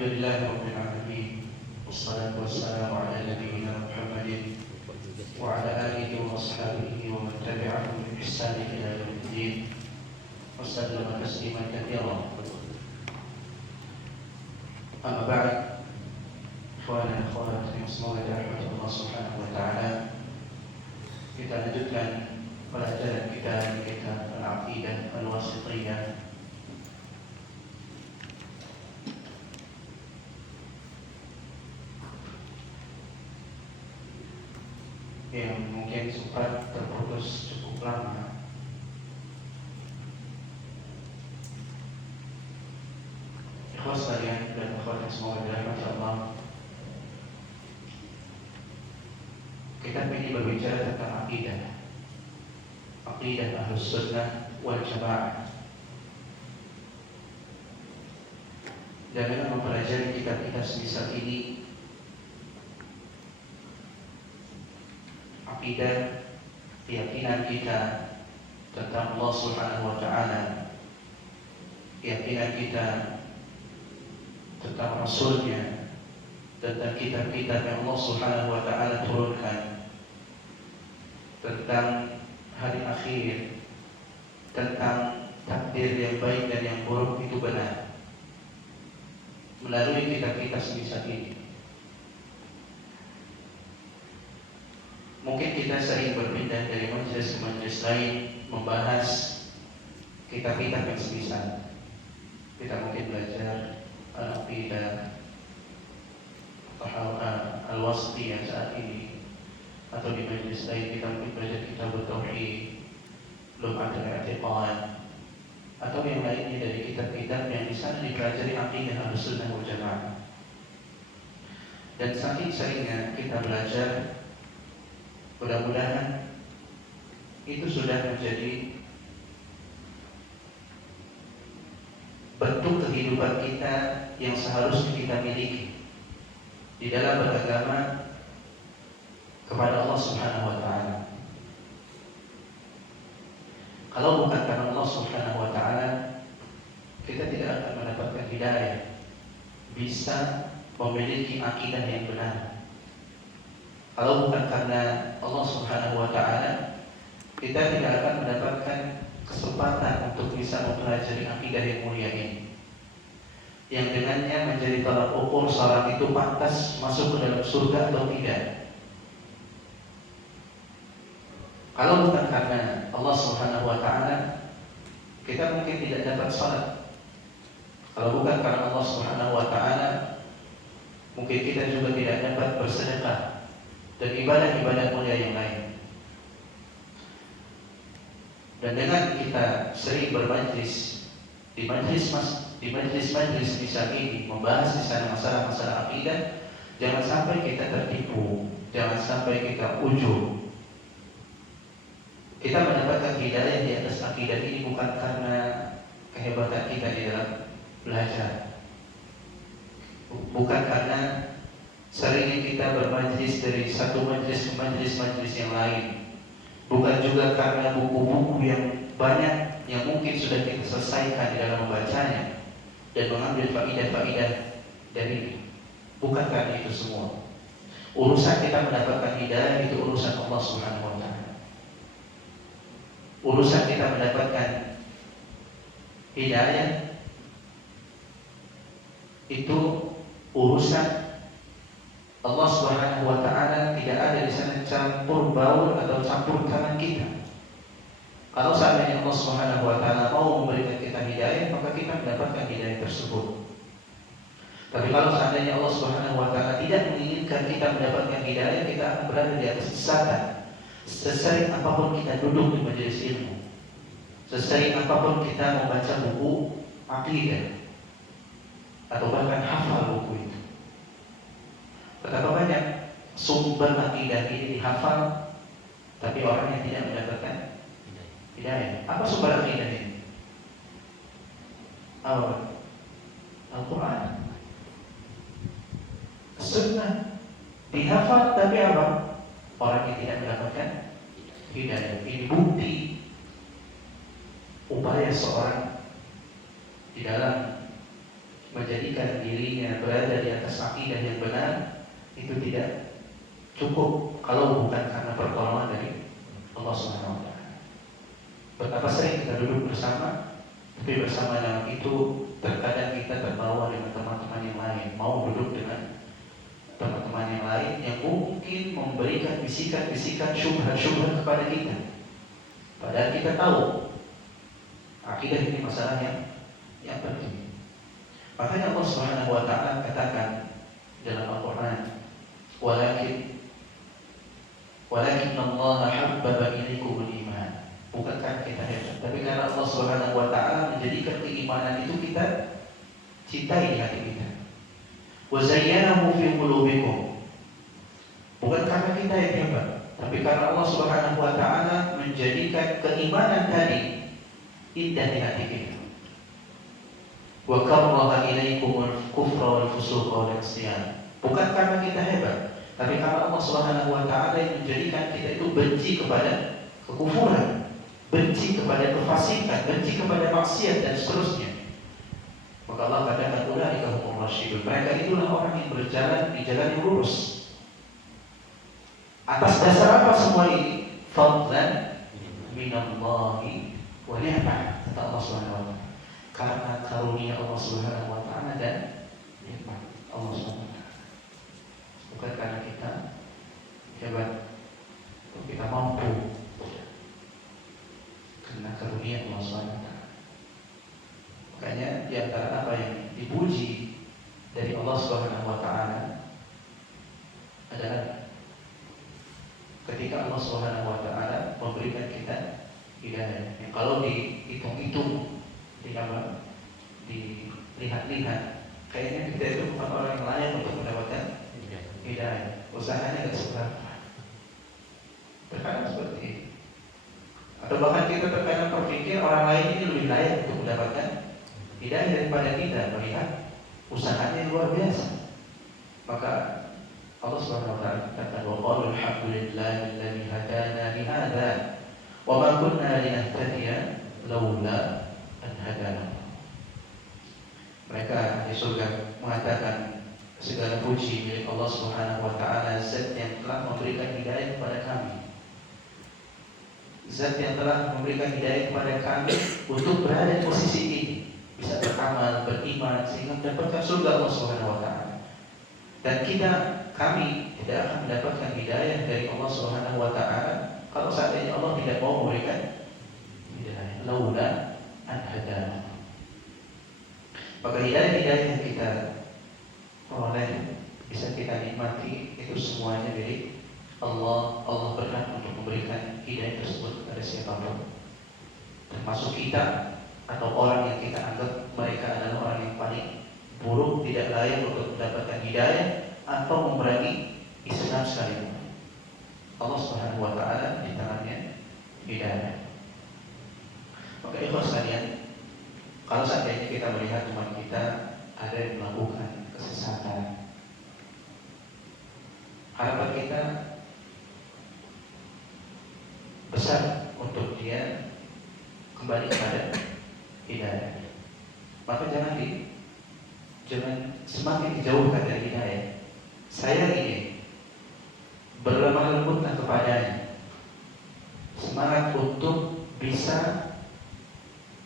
الحمد لله رب العالمين والصلاة والسلام على نبينا محمد وعلى آله وأصحابه ومن تبعهم بإحسان إلى يوم الدين وسلم تسليما كثيرا. أما بعد، إخوانا أخوات yang semoga dirahmati Allah Subhanahu wa taala, kita lanjutkan pelajaran kita di kitab Al-Aqidah Al-Wasithiyah yang mungkin sempat terputus cukup lama. Ikhwan sekalian dan akhwat yang semoga dirahmati Allah, kita ingin berbicara tentang akidah Ahlus Sunnah wal Jamaah. Dan dengan mempelajari kitab-kitab semisal ini, akidah, keyakinan kita tentang Allah Subhanahu wa taala, keyakinan kita tentang Rasulnya, tentang kitab-kitab yang Allah Subhanahu wa taala turunkan, tentang hari akhir, tentang takdir yang baik dan yang buruk itu benar melalui kitab-kitab semisal ini. Mungkin kita sering berpindah dari majelis ke majelis lain membahas kitab-kitab yang semisal. Kita mungkin belajar Al-Aqidah atau Al-Wasithiyah saat ini, atau di majelis lain kita mungkin belajar kitab Tauhid, Lum'atul I'tiqad, atau yang lainnya dari kitab-kitab yang di sana dipelajari akidah Ahlus Sunnah wal Jamaah. Dan saking seringnya kita belajar, mudah-mudahan itu sudah menjadi bentuk kehidupan kita yang seharusnya kita miliki di dalam beragama kepada Allah Subhanahu wa taala. Kalau bukan karena Allah Subhanahu wa taala, kita tidak akan mendapatkan hidayah, bisa memiliki akidah yang benar. Kalau bukan karena Allah Subhanahu wa taala, kita tidak akan mendapatkan kesempatan untuk bisa mempelajari akidah yang mulia ini, yang dengannya menjadi tolak ukur seorang itu pantas masuk ke dalam surga atau tidak. Kalau bukan karena Allah Subhanahu wa taala, kita mungkin tidak dapat salat. Kalau bukan karena Allah Subhanahu wa taala, mungkin kita juga tidak dapat bersedekah dan ibadah-ibadah mulia yang lain. Dan dengan kita sering bermajlis di majlis misal ini, membahas di sana masalah-masalah akidah, jangan sampai kita tertipu, jangan sampai kita ujub. Kita mendapatkan hidayah di atas akidah ini bukan karena kehebatan kita di dalam belajar, bukan karena seringnya kita bermajlis dari satu majlis ke majlis yang lain, bukan juga karena buku-buku yang banyak yang mungkin sudah kita selesaikan di dalam membacanya dan mengambil faidah-faidah dari. Bukan karena itu semua. Urusan kita mendapatkan hidayah itu urusan Allah Subhanahu wa taala. Urusan kita mendapatkan hidayah itu urusan Allah Subhanahu wa taala. Tidak ada di sana campur baur atau campur tangan kita. Kalau seandainya Allah Subhanahu wa taala mau memberikan kita hidayah, maka kita mendapatkan hidayah tersebut. Tapi kalau seandainya Allah Subhanahu wa taala tidak menginginkan kita mendapatkan hidayah, kita akan berada di atas kesesatan. Sesering apapun kita duduk di majelis ilmu, sesering apapun kita membaca buku akidah atau bahkan hafal buku itu, betapa banyak sumber akidah ini dihafal, tapi orang yang tidak mendapatkan hidayah. Apa sumber akidah ini? Al-Quran, Sunnah, dihafal tapi apa? Orang yang tidak mendapatkan hidayah. Ini bukti upaya seorang di dalam menjadikan dirinya berada di atas akidah yang benar, itu tidak cukup kalau bukan karena pertolongan dari Allah Subhanahu wa taala. Betapa sering kita duduk bersama, tapi bersama dalam itu terkadang kita terbawa dengan teman-teman yang lain, mau duduk dengan teman-teman yang lain yang mungkin memberikan bisikan-bisikan syubhat-syubhat kepada kita. Padahal kita tahu akidah ini masalah yang penting. Makanya Allah Subhanahu wa taala katakan dalam Al-Qur'an, walakin Allah habbaba ilaikumul iman. Bukan karena kita hebat, tapi karena Allah Subhanahu wa taala menjadikan keimanan itu kita cintai di hati kita. Wa zayyanahu fi qulubikum. Bukan karena kita yang hebat, tapi karena Allah Subhanahu wa taala menjadikan keimanan tadi indah di hati kita. Wa karraha ilaikumul kufra wal fusuqa wal isyan. Bukan karena kita hebat, tapi karena Allah Subhanahu wa taala yang menjadikan kita itu benci kepada kekufuran, benci kepada kefasikan, benci kepada maksiat dan seterusnya. Maka Allah katakan ulaika humur rasyidun. Mereka itulah orang yang berjalan di jalan yang lurus. Atas dasar apa semua ini? Fadlan minallahi wa ni'mah, kata Allah Subhanahu wa taala. Karena karunia Allah Subhanahu wa taala dan nikmat Allah Subhanahu wa taala. Bukan karena kita hebat atau kita mampu, karena karunia Allah Subhanahu wa taala. Makanya di antara apa yang dipuji dari Allah Subhanahu wa taala adalah ketika Allah Subhanahu wa taala memberikan kita hidayah. Yang kalau dihitung-hitung, dilihat-lihat, kayaknya kita itu bukan orang yang layak untuk mendapatkan hidayah. Usahanya tidak seberapa. Terkadang seperti itu. Atau bahkan kita terkadang berpikir orang lain ini lebih layak untuk mendapatkan hidayah daripada kita, melihat usahanya luar biasa. Maka Allah Subhanahu wa taala katakan, wa qalu alhamdulillahilladzi hadana li hadza wa ma kunna linahtadiya laula an hadana. Mereka di surga mengatakan segala puji milik Allah Subhanahu wa taala, zat yang telah memberikan hidayah kepada kami. Zat yang telah memberikan hidayah kepada kami untuk berada di posisi ini, bisa beramal, beriman sehingga mendapatkan surga Allah Subhanahu wa taala. Dan kami tidak akan mendapatkan hidayah dari Allah Subhanahu wa taala kalau seandainya Allah tidak mau memberikan hidayah. Laula an hadana. Maka hidayah yang kita peroleh, bisa kita nikmati, itu semuanya milik Allah. Allah berhak untuk memberikan hidayah tersebut kepada siapapun, termasuk kita atau orang yang kita anggap mereka adalah orang yang paling buruk, tidak layak untuk mendapatkan hidayah atau memerangi Islam sekalipun. Allah Subhanahu wa taala di tangannya hidayah. Maka ikhwan sekalian, kalau seandainya kita melihat teman kita ada yang melakukan kesesatan, harapan kita besar untuk dia kembali kepada hidayah. Maka jangan semakin dijauhkan dari hidayah. Saya ingin berlemah lembutlah kepadanya, semangat untuk bisa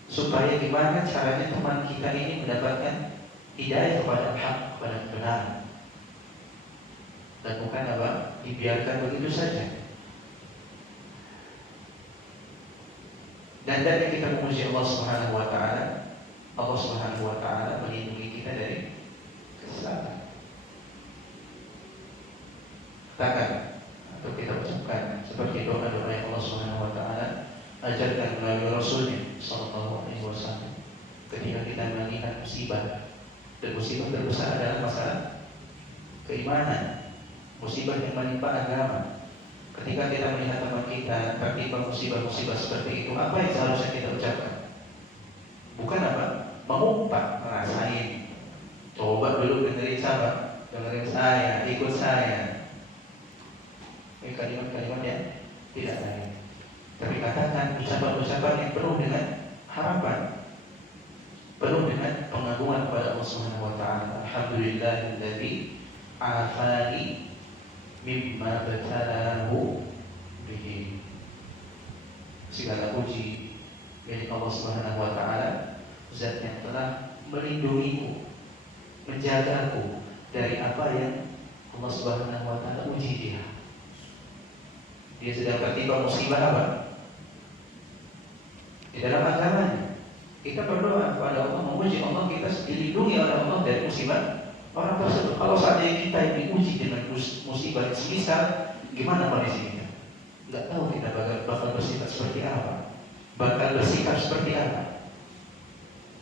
supaya gimana caranya teman kita ini mendapatkan hidayah kepada hak, kepada kebenaran, dan bukan dibiarkan begitu saja. Dan dari kita memuji Allah Subhanahu wa taala, Allah Subhanahu wa taala melindungi kita dari kesesatan. Katakan atau kita ucapkan seperti doa-doa yang Allah Subhanahu wa taala ajarkan melalui Rasulnya sallallahu alaihi wasallam. Ketika kita melihat musibah, dan musibah terbesar adalah masalah keimanan, musibah yang menimpa agama. Ketika kita melihat teman kita tertimpa musibah-musibah seperti itu, apa yang seharusnya kita ucapkan? Bukan mengumpat, ngerasain. Coba dulu dengerin saya, ikut saya. Kalimat-kalimat yang tidak lain. Tapi katakan ucapan-ucapan yang penuh dengan harapan, penuh dengan pengagungan kepada Allah Allah Subhanahu wa taala, alhamdulillahilladzi afani mimma batalahu bihi. Segala puji milik Allah Subhanahu wa taala, Zat yang telah melindungiku, menjagaku dari apa yang Allah Subhanahu wa taala uji dia. Dia sedang tertimpa musibah apa? Di dalam agamanya. Kita berdoa kepada Allah, memuji Allah, kita dilindungi oleh Allah dari musibah orang tersebut. Kalau seandainya kita yang diuji dengan musibah semisal, gimana kondisi kita? Nggak tahu kita bakal bersikap seperti apa, bakal bersikap seperti apa.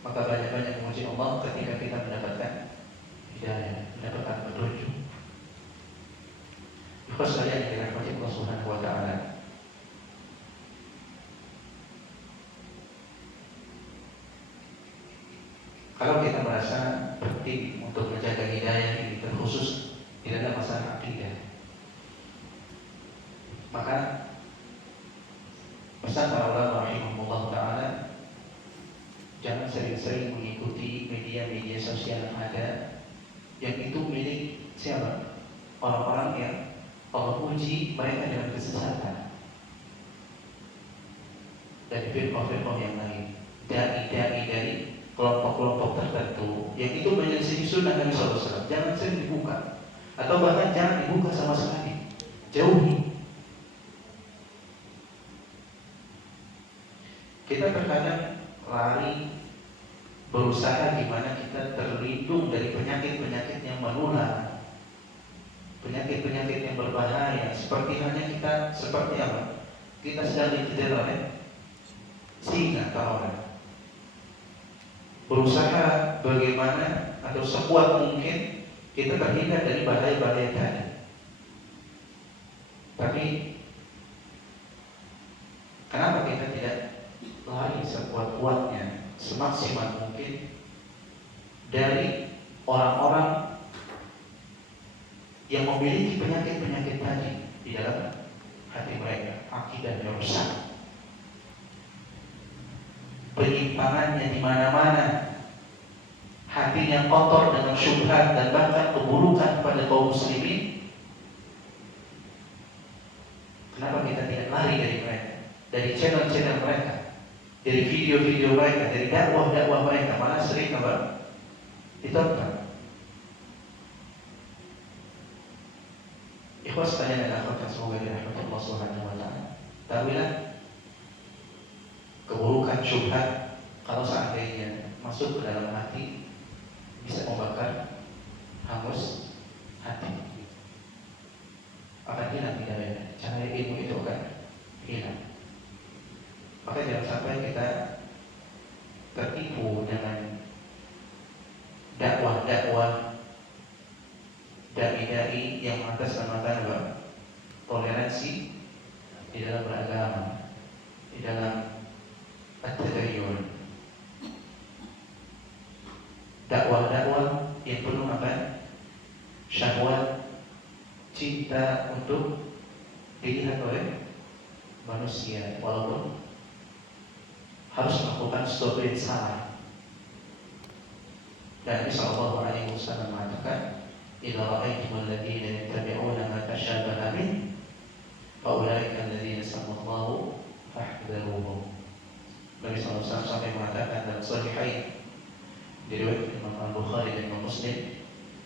Maka banyak-banyak memuji Allah ketika kita mendapatkan hidayah, mendapatkan petunjuk. Ikhwan sekalian yang dirahmati Allah Subhanahu wa taala, kalau kita merasa penting untuk menjaga hidayah ini, terkhusus di dalam masalah akidah, maka pesan para ulama rahimahullah taala, jangan sering-sering mengikuti media-media sosial yang ada, yang itu milik siapa? Orang-orang yang Allah uji mereka dengan kesesatan. Dari firqah-firqah yang lain, dai-dai dari kelompok-kelompok tertentu yang itu menyelisih sunnah Nabi SAW, jangan sering dibuka, atau bahkan jangan dibuka sama sekali, jauhi. Kita terkadang lari berusaha gimana kita terlindung dari penyakit-penyakit yang menular, penyakit-penyakit yang berbahaya, seperti halnya kita seperti apa? Kita sedang dikejar oleh singa kawanan. Berusaha bagaimana atau sekuat mungkin kita terhindar dari bahaya-bahaya tadi. Tapi kenapa kita tidak lari sekuat-kuatnya, semaksimal mungkin dari orang-orang yang memiliki penyakit-penyakit tadi di dalam hati mereka, akidahnya rusak, penyimpangannya di mana-mana, hatinya kotor dengan syubhat dan bahkan keburukan pada kaum muslimin. Kenapa kita tidak lari dari mereka, dari channel-channel mereka, dari video-video mereka, dari dakwah-dakwah mereka, malah sering apa? Ditonton. Ikhwas sekalian dan akhwat yang semoga dirahmati Allah Subhanahu wa taala, tahuilah keburukan syubhat kalau seandainya masuk ke dalam hati bisa membakar, hangus hati, akan hilang hidayah, cahaya ilmu itu akan hilang. Maka jangan sampai kita tertipu dengan dakwah-dakwah dai-dai yang mengatasnamakan toleransi di dalam beragama, di dalam at-tadayyun, dakwah-dakwah yang penuh apa? Syahwat, cinta untuk dilihat oleh manusia, walaupun harus melakukan sesuatu yang salah. Dan Nabi sallallahu alaihi wasallam mengatakan, "Idza ra'aytumul ladzina yattabi'una ma tashabaha min, fa ulaika alladzina sammallahu fahdharuhum." Nabi sallallahu alaihi wasallam sampai mengatakan dalam Sahihain, diriwayatkan Imam Al-Bukhari dan Imam Muslim,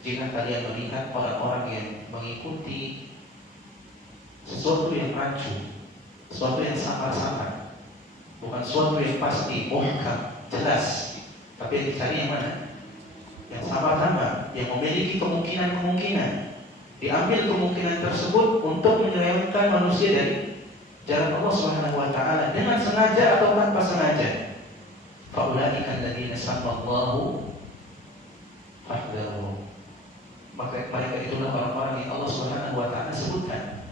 jika kalian melihat orang-orang yang mengikuti sesuatu yang rancu, sesuatu yang samar-samar, bukan sesuatu yang pasti, muhkam, jelas, tapi yang dicari yang mana? Yang samar-samar, yang memiliki kemungkinan-kemungkinan, diambil kemungkinan tersebut untuk menyelewengkan manusia dari jalan Allah Subhanahu wa taala dengan sengaja atau tanpa sengaja. Faulaika alladzina sammallahu fahdharuhum. Maka mereka itulah orang-orang yang Allah Subhanahu wa taala sebutkan.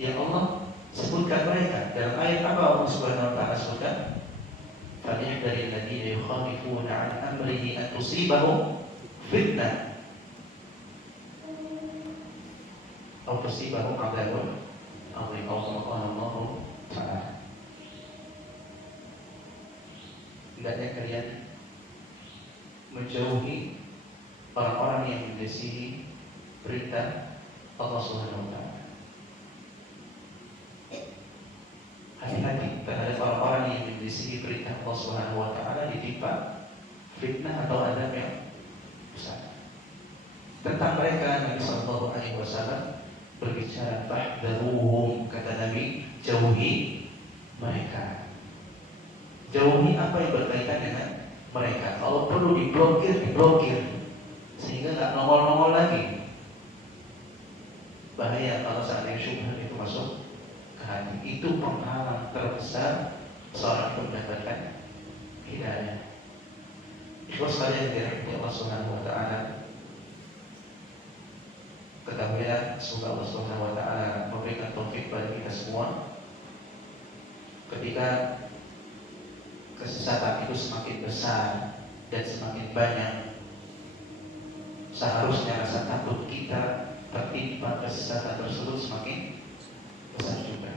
Yang Allah sebutkan mereka dalam ayat apa Allah Subhanahu wa taala sebutkan? Falyahdharil ladzina yukhalifuna 'an amrihi an tusibahum fitnah aw tusibahum 'adzabun adzim. Allah Ta'ala, hendaknya kalian menjauhi orang-orang yang menyelisihi perintah Allah Subhanahu wa taala. Hati-hati terhadap orang-orang yang menyelisihi perintah Allah Subhanahu wa taala, ditimpa fitnah atau adab yang besar. Tentang mereka Nabi sallallahu alaihi wasallam berbicara, fahdharuhum, kata Nabi, jauhi mereka. Jauhi apa yang berkaitan dengan mereka. Kalau perlu diblokir, sehingga nggak nongol-nongol lagi. Bahaya kalau seandainya syubhat itu masuk ke hati. Itu penghalang terbesar seorang itu mendapatkan hidayah. Ikhlas sekalian dirahmati Allah Subhanahu wa taala. Ketahuilah, semoga Allah Subhanahu wa taala memberikan taufik pada kita semua. Ketika kesesatan itu semakin besar dan semakin banyak, seharusnya rasa takut kita tertimpa kesesatan tersebut semakin besar juga,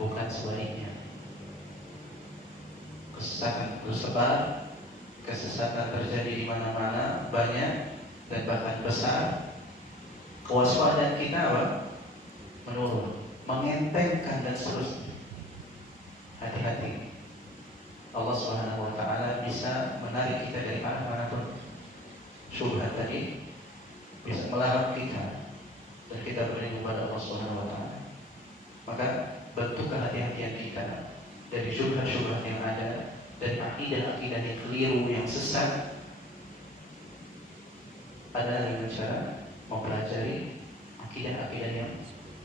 bukan sebaliknya. Kesesatan tersebar, kesesatan terjadi di mana-mana, banyak dan bahkan besar. Kewaspadaan kita apa? Menurun, mengentengkan dan seterusnya. Hati-hati. Allah Subhanahu wa taala bisa menarik kita dari arah manapun. Syubhat tadi bisa melarang kita dan kita berlindung kepada Allah Subhanahu wa taala. Maka bentuk kehati-hatian kita dari syubhat-syubhat yang ada, dari akidah-akidah yang keliru, yang sesat, adalah dengan cara mempelajari akidah-akidah yang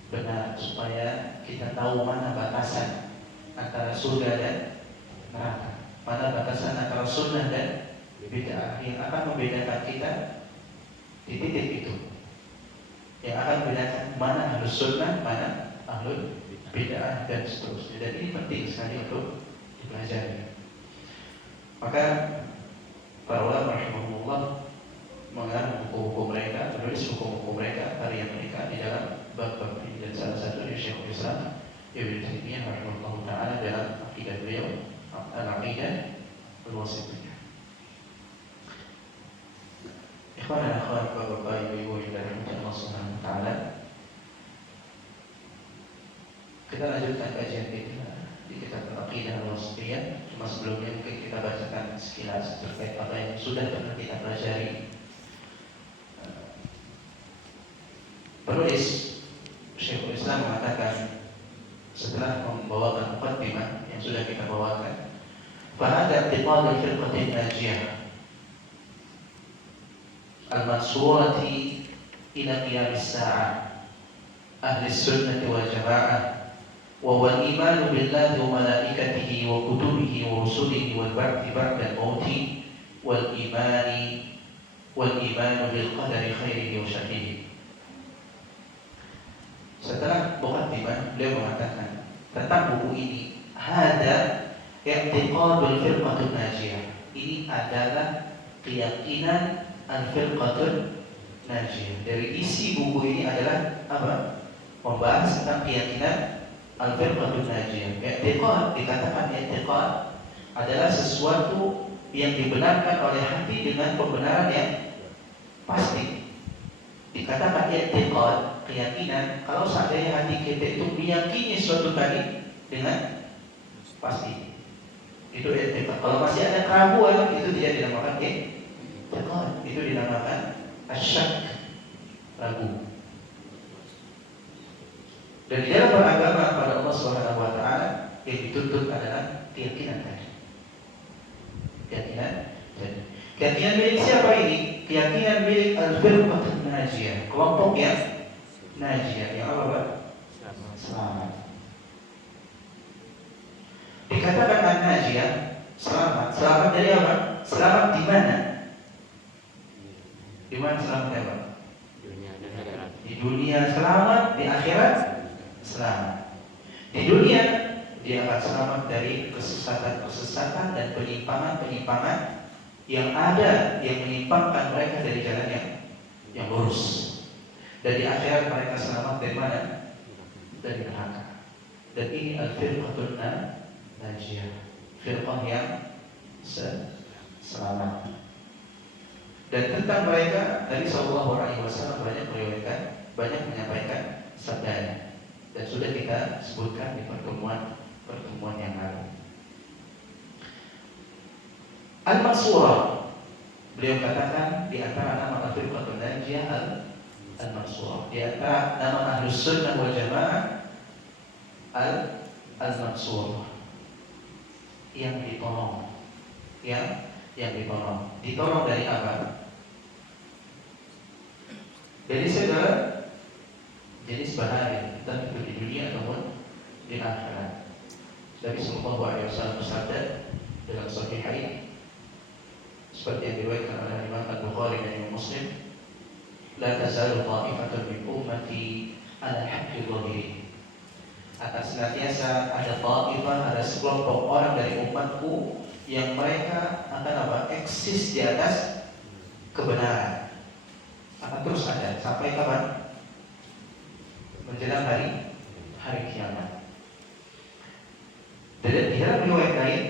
benar, supaya kita tahu mana batasan antara surga dan neraka, mana batasan antara sunnah dan bid'ah, yang akan membedakan kita di titik itu, yang akan membedakan mana ahlus sunnah, mana ahlul bid'ah dan seterusnya. Dan ini penting sekali untuk dipelajari. Maka para ulama rahimahumullah mengarang hukum-hukum mereka, menulis hukum-hukum mereka, karya mereka di dalam bab-bab ini. Dan salah satunya Syekhul Islam Ibnu Taimiyah rahimahullah taala dalam akidah beliau, al-aqidah al-wasithiyah. Ikhwan dan akhwat, bapak-bapak, ibu-ibu yang dirahmati Allah Subhanahu wa taala, kita lanjutkan kajian kita di kitab al-aqidah al-wasithiyah. Cuma sebelumnya mungkin kita bacakan sekilas terkait apa yang sudah pernah kita pelajari. Penulis Syekhul Islam mengatakan, setelah membawakan muqaddimah yang sudah kita bawakan, fahada i'tiqad al-firqah an-najiyah al-mansurati ila qiyam as-sa'ah ahli sunnah wal jamaah, wa huwa al-iman billahi wa malaikatihi wa kutubihi wa rusulihi wal ba'thi ba'da al-maut wal iman bil qadari khairihi wa syarrihi. Setelah muqaddimah, beliau mengatakan tentang buku ini, hada i'tiqadul firqatul najiyah. Ini adalah keyakinan al-firqatul najiyah. Dari isi buku ini adalah apa? Membahas tentang keyakinan al-firqatul najiyah. I'tiqad, dikatakan i'tiqad adalah sesuatu yang dibenarkan oleh hati dengan pembenaran yang pasti. Dikatakan i'tiqad, keyakinan, kalau seandainya hati kita itu meyakini suatu tadi dengan pasti, itu i'tiqad. Kalau masih ada keraguan, itu tidak dinamakan i'tiqad, itu dinamakan asyak, ragu. Dan di dalam beragama kepada Allah Subhanahu wa taala, yang dituntut adalah keyakinan tadi. Keyakinan milik siapa ini? Keyakinan milik al-firqatul najiyah, kelompok yang najiyah, yang apa? Selamat. Dikatakan an-najiyah, selamat. Selamat dari apa? Selamat di mana? Di mana selamatnya, Pak? Di dunia selamat, di akhirat selamat. Di dunia dia akan selamat dari kesesatan-kesesatan dan penyimpangan-penyimpangan yang ada, yang menyimpangkan mereka dari jalan yang lurus. Dan di akhirat mereka selamat dari mana? Dari neraka. Dan ini al-firqatul najiyah, firqah yang selamat. Dan tentang mereka Nabi Shallallahu Alaihi Wasallam banyak meriwayatkan, banyak menyampaikan sabdanya, dan sudah kita sebutkan di pertemuan yang lalu. Al-Mansurah, beliau katakan di antara nama Al-Firqatul Najiyah Al-Mansurah, di antara nama Ahlus Sunnah wal Jamaah Al-Mansurah, yang ditolong, yang ditolong dari apa? Dari segala jenis bahaya, entah itu di dunia ataupun di akhirat. Nabi Sallallahu Alaihi Wasallam bersabda dalam Sahihain, seperti yang diriwayatkan oleh Imam Al-Bukhari dan Imam Muslim, la tazalu ta'ifatun min ummati ala haqqi dhahiri. Akan senantiasa ada ta'ifah, ada sekelompok orang dari umatku yang mereka akan apa? Eksis di atas kebenaran. Akan terus ada sampai kapan? Menjelang hari kiamat. Dan di dalam riwayat lain,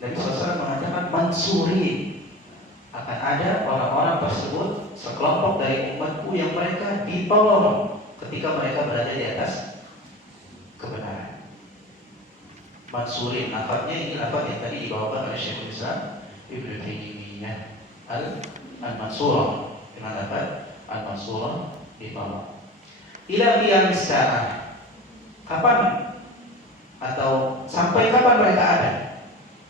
Nabi SAW mengatakan mansuri, akan ada orang-orang tersebut, sekelompok dari umatku yang mereka ditolong ketika mereka berada di atas kebenaran. Mansurin, lafadznya ini lafadz yang tadi dibawakan oleh Syekhul Islam Ibnu Taimiyah, Al-Mansurah, dengan lafadz Al-Mansurah ditolong. Ila qiyamis saah, kapan atau sampai kapan mereka ada?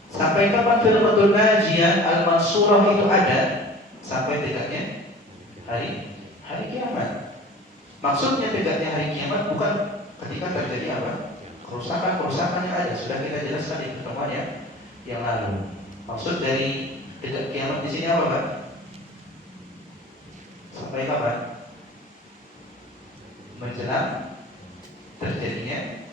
Sampai kapan Firqatul Najiyah Al-Mansurah itu ada? Sampai tegaknya hari kiamat. Maksudnya tegaknya hari kiamat bukan ketika terjadi apa? Kerusakan yang ada. Sudah kita jelaskan di pertemuan yang lalu. Maksud dari tegak kiamat di sini apa, Pak? Sampai kapan? Menjelang terjadinya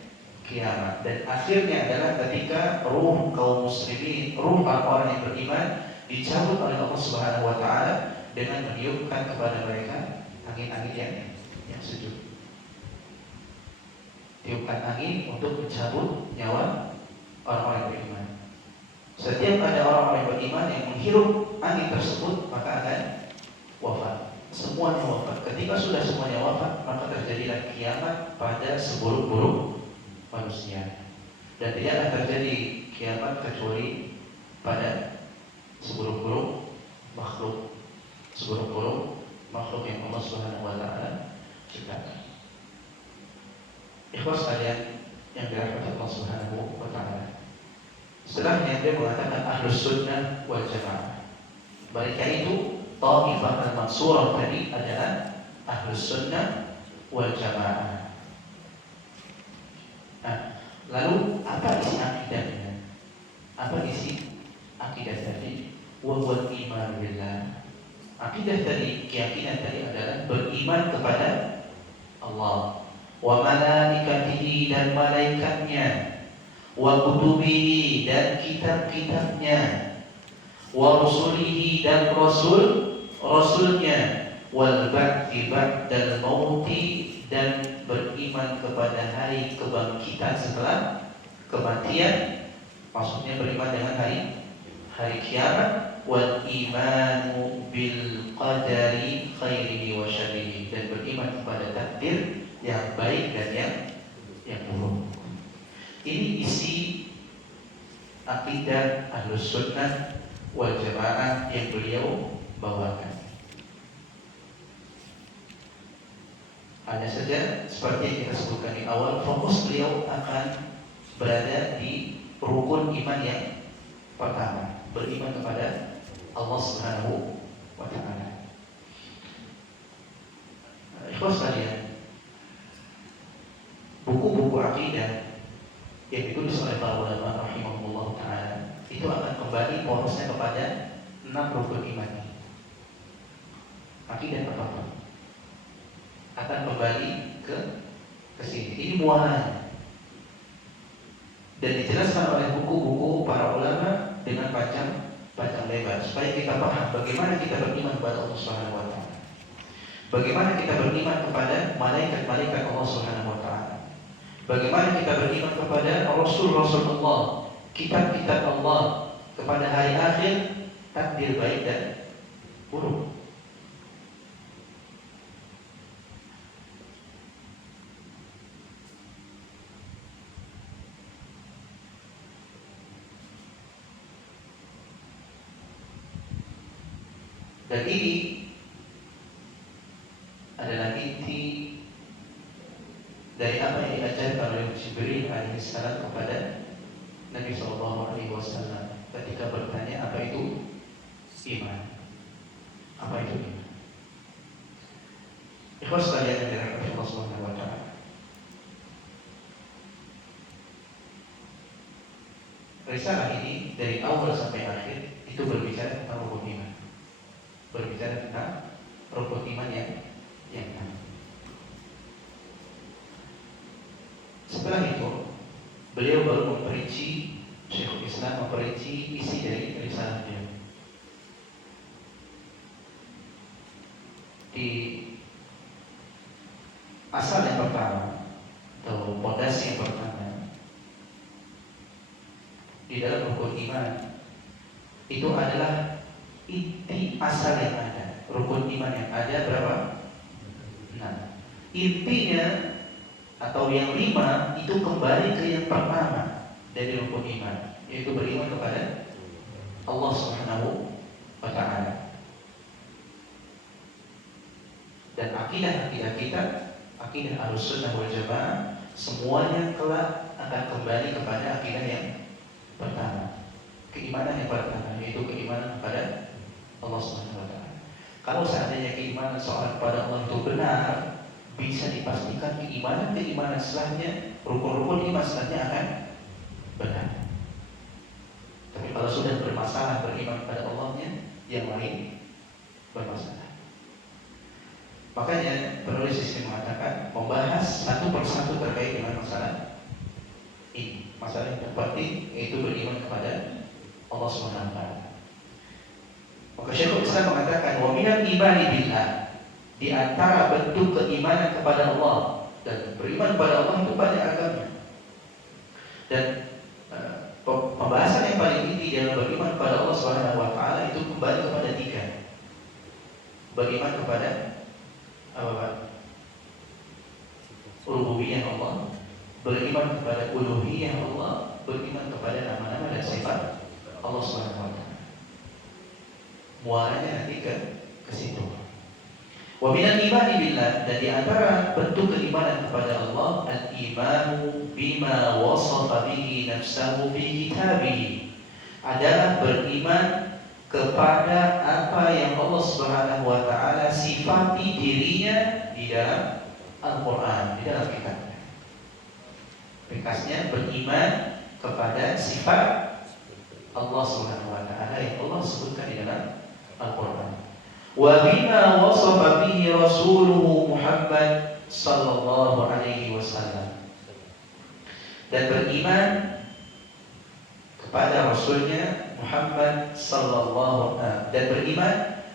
kiamat, dan akhirnya adalah ketika ruh kaum muslimin, ruh orang-orang yang beriman dicabut oleh Allah Subhanahu wa taala dengan meniupkan kepada mereka angin-angin yang sejuk. Tiupkan angin untuk mencabut nyawa orang-orang yang beriman. Setiap ada orang-orang yang beriman yang menghirup angin tersebut, maka akan wafat. Semuanya wafat. Ketika sudah semuanya wafat, maka terjadilah kiamat pada seburuk-buruk manusia. Dan tidak akan terjadi kiamat kecuali pada seburuk-buruk makhluk, seburuk-buruk makhluk yang Allah Subhanahu wa taala ciptakan. Ikhwas sekalian yang dirahmati Allah Subhanahu wa taala. Setelahnya dia mengatakan Ahlus Sunnah wal Jamaah. Mereka itu Ta'ifah Al-Mansurah tadi adalah Ahlus Sunnah wal Jamaah. Nah, lalu apa isi akidahnya? Apa isi akidah tadi? Wa huwal iman billah. Akidah tadi, keyakinan tadi adalah beriman kepada Allah, wa malaikatihi, dan malaikatnya, wa kutubihi, dan kitab-kitabnya, wa rusulihi, dan rasulnya, wal ba'thi ba'dal mauti, dan beriman kepada hari kebangkitan setelah kematian. Maksudnya beriman dengan hari kiamat. Wal imanu bil qadari khairihi wa syarrihi, dan beriman kepada takdir yang baik dan yang buruk. Ini isi akidah Ahlus Sunnah wal Jamaah yang beliau bawakan. Hanya saja seperti yang kita sebutkan di awal, fokus beliau akan berada di rukun iman yang pertama, beriman kepada Allah Subhanahu wa taala. Ikhwas sekalian, buku-buku akidah yang ditulis oleh para ulama rahimahullah taala itu akan kembali porosnya kepada 6 rukun iman ini. Akidah pertama akan kembali ke sini. Ini mualannya dan dijelaskan oleh buku-buku para ulama dengan panjang lebar supaya kita paham bagaimana kita beriman kepada Allah Subhanahu wa taala. Bagaimana kita beriman kepada malaikat-malaikat Allah Subhanahu wa taala. Bagaimana kita beriman kepada Rasul-Rasul Allah, kitab-kitab Allah, kepada hari akhir, takdir baik buruk. Dan ini adalah inti dari apa yang diajarkan oleh Jibril alaihissalam kepada Nabi Shallallahu Alaihi Wasallam ketika bertanya apa itu iman, apa itu iman. Ikhwas sekalian yang dirahmati Allah Subhanahu Wa Taala. Risalah ini dari awal sampai akhir itu berbicara tentang rukun iman, berbicara tentang rukun iman yang enam. Setelah itu beliau baru memperinci, Syekhul Islam memperinci isi dari risalah beliau. Di asal yang pertama atau pondasi yang pertama di dalam rukun iman itu adalah inti asal yang ada. Rukun iman yang ada berapa? 6. Intinya atau yang 5 itu kembali ke yang pertama dari rukun iman, yaitu beriman kepada Allah Subhanahu wa Ta'ala. Dan akidah kita, akidah Ahlussunnah wal Jamaah, semuanya kelak akan kembali kepada akidah yang pertama, keimanan yang pertama, yaitu keimanan kepada Allah Subhanahu wa Ta'ala. Kalau seandainya keimanan seorang kepada Allah itu benar, bisa dipastikan keimanan setelahnya, rukun-rukun iman setelahnya akan benar. Tapi kalau sudah bermasalah beriman kepada Allahnya, yang lain bermasalah. Makanya penulis di sini mengatakan membahas satu persatu terkait dengan masalah ini. Masalah yang terpenting yaitu beriman kepada Allah Subhanahu wa Ta'ala. Maka Syekhul Islam mengatakan wa minal imani billah, di antara bentuk keimanan kepada Allah, dan beriman kepada Allah itu banyak agamanya. Dan pembahasan yang paling inti dalam beriman kepada Allah Subhanahu wa Ta'ala itu kembali kepada 3. Beriman kepada apa? Rububiyah Allah, beriman kepada uluhiyah Allah, beriman kepada nama-nama dan sifat Allah Subhanahu wa Ta'ala. Muaranya nanti ke situ. Wa minal imani billah, dan di antara bentuk keimanan kepada Allah, al-imanu bima wasafa bihi nafsahu fi kitabihi, adalah beriman kepada apa yang Allah Subhanahu wa Ta'ala sifati dirinya di dalam Al-Quran, di dalam kitabnya. Ringkasnya, beriman kepada sifat Allah Subhanahu wa Ta'ala yang Allah sebutkan di dalam Al-Quran. Wa bima wasafa bihi rasuluhu Muhammad sallallahu alaihi wasallam, dan beriman kepada rasulnya Muhammad sallallahu alaihi, dan beriman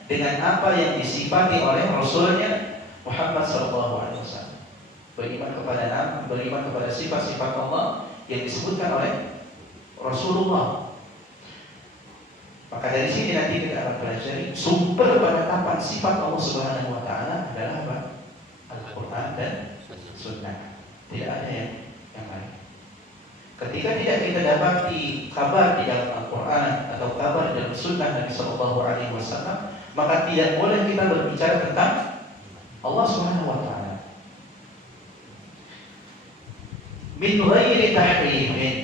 dengan apa yang disifati oleh rasulnya Muhammad sallallahu alaihi wasallam. Beriman kepada sifat-sifat Allah yang disebutkan oleh Rasulullah. Maka dari sini nanti kita akan pelajari sumber penetapan sifat Allah Subhanahu wa Ta'ala adalah apa? Al-Quran dan Sunnah. Tidak ada yang lain. Ketika tidak kita dapati kabar di dalam Al-Quran atau kabar di dalam Sunnah Nabi Sallallahu Alaihi Wasallam, maka tidak boleh kita berbicara tentang Allah Subhanahu wa Ta'ala. Min ghairi tahrifin,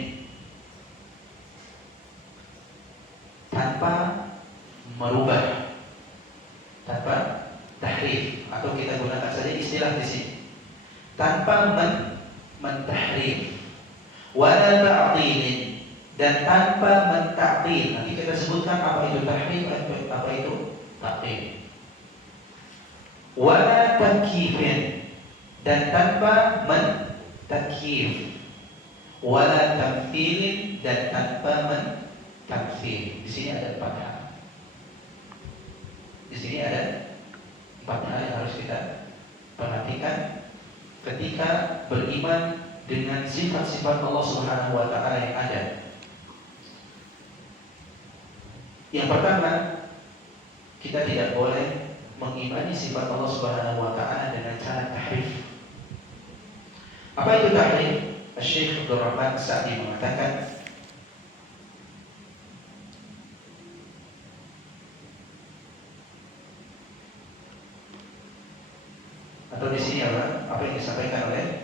tanpa merubah, tanpa tahrif, atau kita gunakan saja istilah di sini, tanpa mentahrif, wala ta'dil, dan tanpa mentakdil. Nanti kita sebutkan apa itu tahrif, apa itu takdil. Wala takyifin, dan tanpa mentakyif, wala tamthilin, dan tanpa tamthil. Di sini ada 4 hal. Di sini ada 4 hal yang harus kita perhatikan ketika beriman dengan sifat-sifat Allah Subhanahu wa Ta'ala yang ada. Yang pertama, kita tidak boleh mengimani sifat Allah Subhanahu wa taala dengan cara tahrif. Apa itu tahrif? Syekh Abdul Rahman Sa'di mengatakan, atau di sini apa yang disampaikan oleh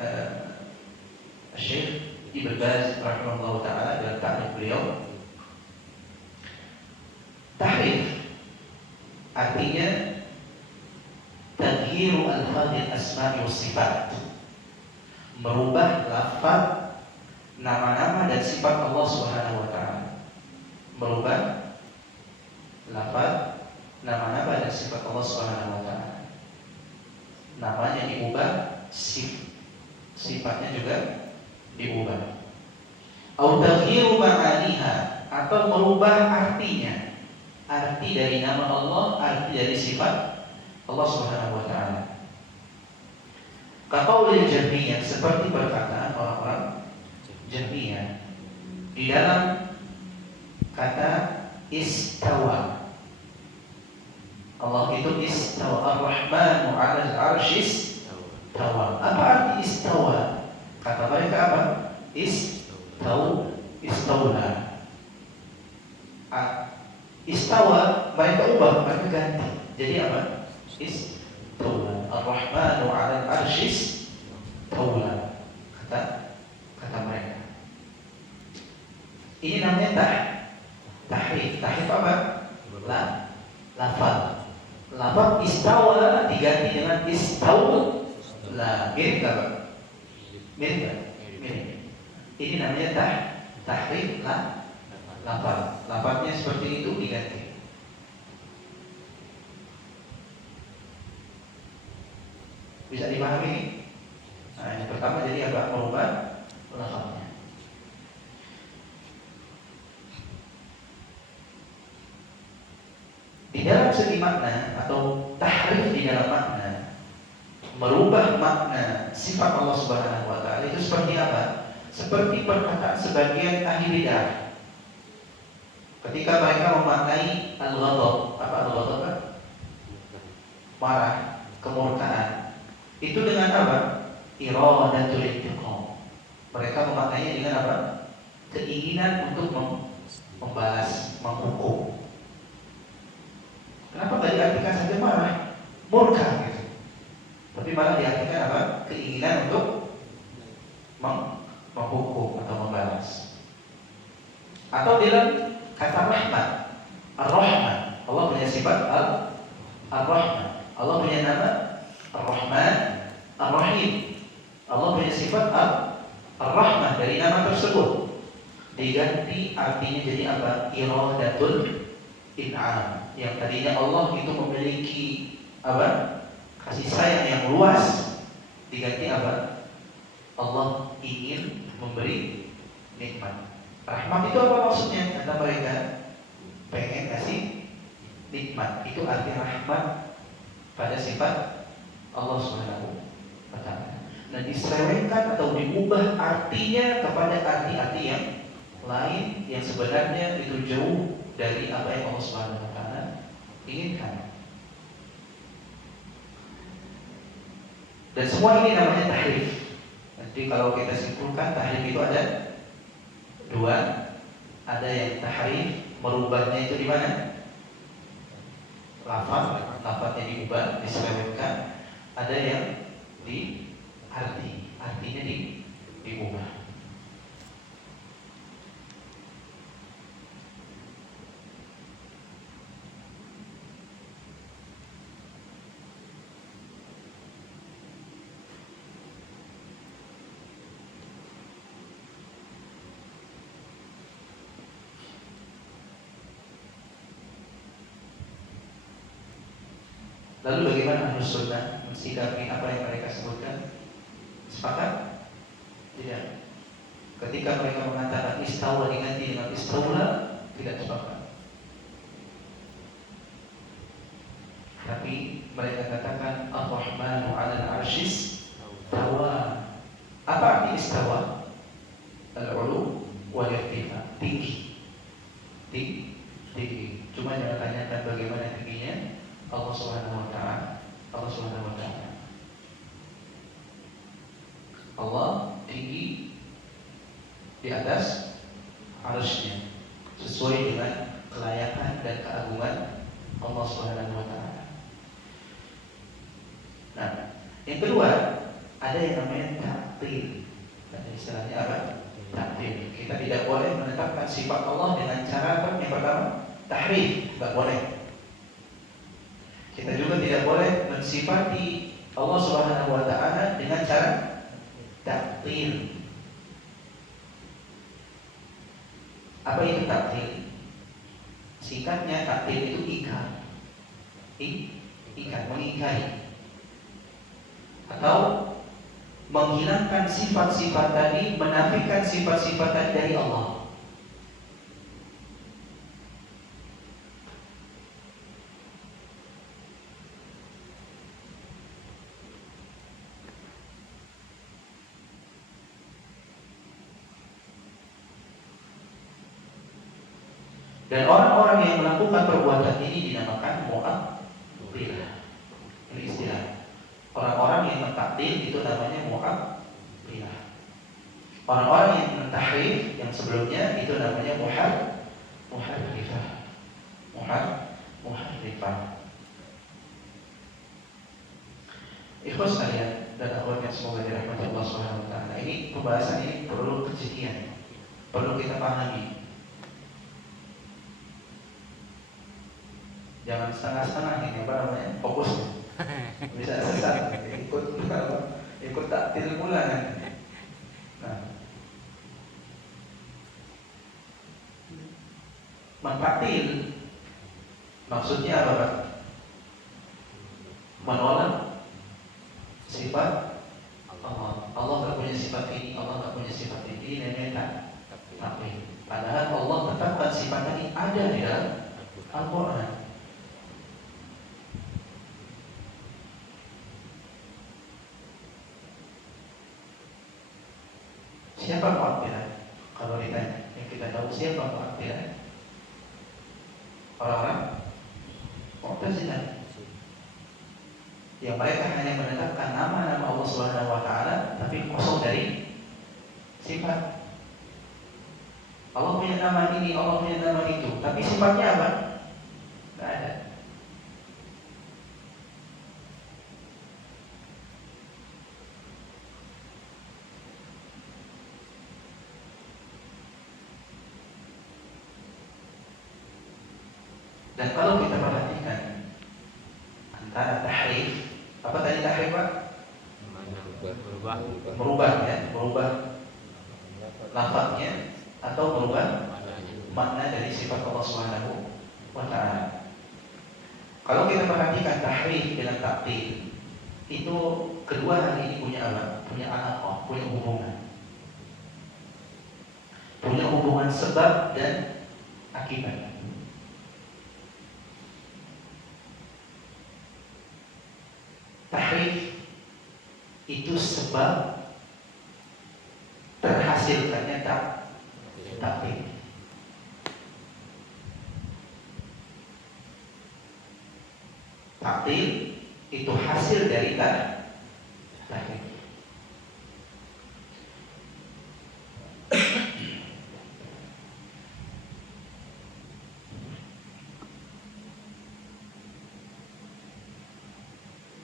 Syekh Ibnu Baz rahimahullah taala dalam ta'rif beliau, tahrif artinya taghyiru al-fadil asma'i was sifat, merubah lafaz nama-nama dan sifat Allah Subhanahu wa taala. Merubah lafaz nama-nama dan sifat Allah Subhanahu wa taala. Namanya diubah, sifatnya juga diubah. Au taghyiru ma'aniha, atau merubah artinya. Arti dari nama Allah, arti dari sifat Allah Subhanahu wa taala. Kaqaulil Jahmiyah, seperti perkataan orang-orang Jahmiyah di dalam kata istawa. Allah itu istawa, Ar-Rahmanu 'alal 'arsy istawa. Apa arti istawa? Kata mereka apa? Istawla. Istawa mereka ubah, mereka ganti. Jadi apa? Istawla. Ar-Rahmanu 'alal 'arsy istawa. Kata mereka. Ini namanya tahrif. Tahrif apa? Lafaz. Lafaz istawa diganti dengan istawla. Mirip enggak, Pak? Mirip enggak? Mirip. Ini namanya tahrif lafaz. Lafaznya seperti itu diganti. Bisa dipahami? Nah, yang pertama jadi apa? Merubah lafaznya. Di dalam segi makna atau tahrif di dalam makna, merubah makna sifat Allah Subhanahu wa taala itu seperti apa? Seperti perkataan sebagian ahli bidah. Ketika mereka memaknai al-ghadab, apa al-ghadab? Marah, kemurkaan. Itu dengan apa? Iradatul intiqam. Mereka memaknainya dengan apa? Keinginan untuk membalas, menghukum. Kenapa tidak diartikan saja marah, murka gitu? Tapi malah diartikan apa? Keinginan untuk menghukum atau membalas. Atau dalam kata rahmat, Ar-Rahman. Allah punya sifat Ar-Rahman. Allah punya nama Ar-Rahman, Ar-Rahim. Allah punya sifat Ar-Rahman. Dari nama tersebut diganti artinya jadi apa? Iradatul in'am. Yang tadinya Allah itu memiliki apa? Kasih sayang yang luas, diganti apa? Allah ingin memberi nikmat. Rahmat itu apa maksudnya? Kata mereka, pengen kasih nikmat. Itu arti rahmat pada sifat Allah Subhanahu wa taala. Nah, diselewengkan atau diubah artinya kepada arti-arti yang lain yang sebenarnya itu jauh dari apa yang Allah Subhanahu wa taala inginkan. Dan semua ini namanya tahrif. Nanti kalau kita simpulkan, tahrif itu ada dua. Ada yang tahrif, merubahnya itu di mana? Lafaznya diubah, diselewengkan. Ada yang di artinya diubah. Lalu bagaimana Ahlus Sunnah mensikapi apa yang mereka sebutkan? Sepakat? Tidak. Ketika mereka mengatakan istawa diganti dengan istawla, tidak sepakat. Tapi mereka katakan Ar-Rahmanu 'alal 'arsy istawa. Apa arti istawa? Al-'ulu wal irtifa, tinggi. Cuma jangan tanyakan bagaimana tingginya. Allah Subhanahu wa taala. Allah Subhanahu wa taala. Allah tinggi di atas arasy-Nya sesuai dengan kelayakan dan keagungan Allah Subhanahu wa taala. Nah, yang kedua, ada yang namanya ta'til. Istilahnya apa? Ta'til. Kita tidak boleh menetapkan sifat Allah dengan cara apa? Yang pertama, tahrif, tidak boleh. Kita juga tidak boleh mensifati Allah Subhanahu wa taala dengan cara ta'til. Apa itu ta'til? Singkatnya ta'til itu ingkar. Ingkar, mengingkari. Atau menghilangkan sifat-sifat tadi, menafikan sifat-sifat tadi dari Allah. Dan orang-orang yang melakukan perbuatan ini dinamakan mu'attilah. Ini istilah. Orang-orang yang mentaktil itu namanya mu'attilah. Orang-orang yang mentahrif yang sebelumnya itu namanya muharrifah. Muharrifah. Ikhwas sekalian dan akhwat yang semoga dirahmati Allah Subhanahu wa taala. Ini pembahasan ini perlu kejelian. Perlu kita pahami. Jangan setengah-setengah ini apa namanya? Fokus. Bisa sesat, ikut taktil pula nanti. Nah, mentaktil maksudnya apa, Pak? Menolak sifat Allah. Allah tak punya sifat ini, Allah tak punya sifat ini, namanya taktil. Padahal Allah tetapkan sifat ini ada di dalam Al-Quran. Siapa Mu'attilah? Kalau ditanya, yang kita tahu siapa Mu'attilah? Orang-orang Mu'tazilah. Yang mereka hanya menetapkan nama-nama Allah Subhanahu wa taala tapi kosong dari sifat. Allah punya nama ini, Allah punya nama itu, tapi sifatnya apa? Tidak ada. Dan kalau kita perhatikan antara tahrif, apa tadi tahrif, Pak? Merubah ya, merubah lafaznya atau merubah makna dari sifat Allah Subhanahu wa taala. Kalau kita perhatikan tahrif dengan ta'til, itu kedua hal ini punya apa? Punya alaqah, punya hubungan. Punya hubungan sebab dan akibat. Tahrif itu sebab terhasilkannya ta'til. Ta'til itu hasil dari tahrif.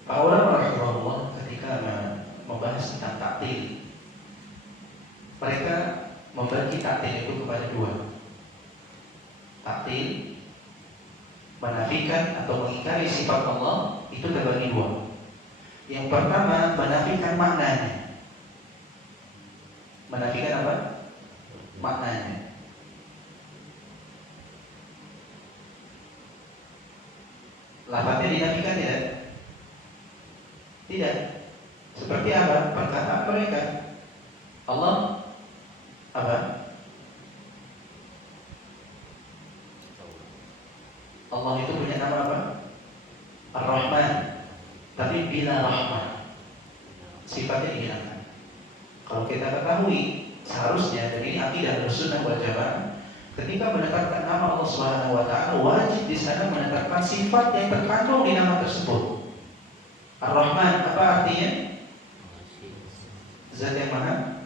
Para ulama rahimahullah ketika membahas tentang ta'til, mereka membagi ta'til itu kepada dua. Ta'til menafikan atau mengingkari sifat Allah itu terbagi dua. Yang pertama menafikan maknanya. Menafikan apa? Maknanya. Lafaznya dinafikan tidak? Tidak. Seperti apa? Perkataan mereka. Allah apa? Allah itu punya nama apa? Ar-Rahman. Tapi bila rahmah, sifatnya dihilangkan. Kalau kita ketahui seharusnya, dan ini akidah Ahlussunnah wal Jamaah, Ketika menetapkan nama Allah Subhanahu wa taala, wajib di sana menetapkan sifat yang terkandung di nama tersebut. Ar-Rahman apa artinya? Zat yang Maha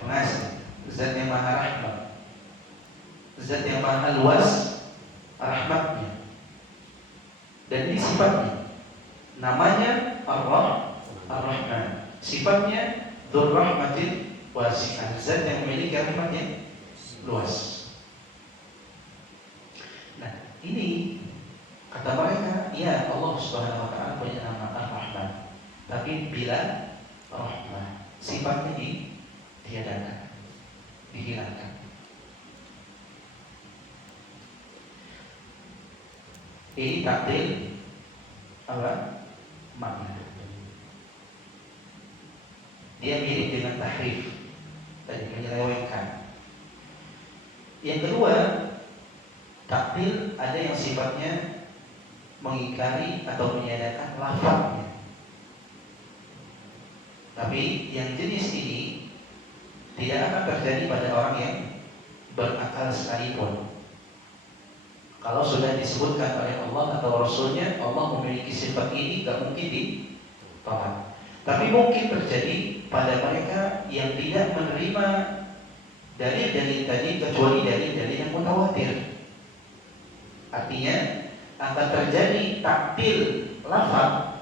Pengasih, Zat yang Maha Rahmat, Zat yang Maha Luas rahmatnya. Dan ini sifatnya. Namanya Ar-Rahman. Sifatnya Dzur Rahmatin Wasi'ah, Zat yang memiliki rahmat yang luas. Nah, ini kata mereka, ya Allah Subhanahu wa taala punya nama Ar-Rahman. Tapi bila Rahman, sifatnya ditiadakan, dihilangkan. Ini takdir apa? Makna. Dia mirip dengan tahrif, tadi menyelewengkan. Yang kedua, takdir ada yang sifatnya mengingkari atau meniadakan lafaznya. Tapi yang jenis ini tidak akan terjadi pada orang yang berakal sekalipun. Kalau sudah disebutkan oleh Allah atau Rasulnya, Allah memiliki sifat ini, tidak mungkin ditolak. Tapi mungkin terjadi pada mereka yang tidak menerima dalil-dalil tadi kecuali dalil-dalil yang mutawatir. Artinya akan terjadi taktil lafaz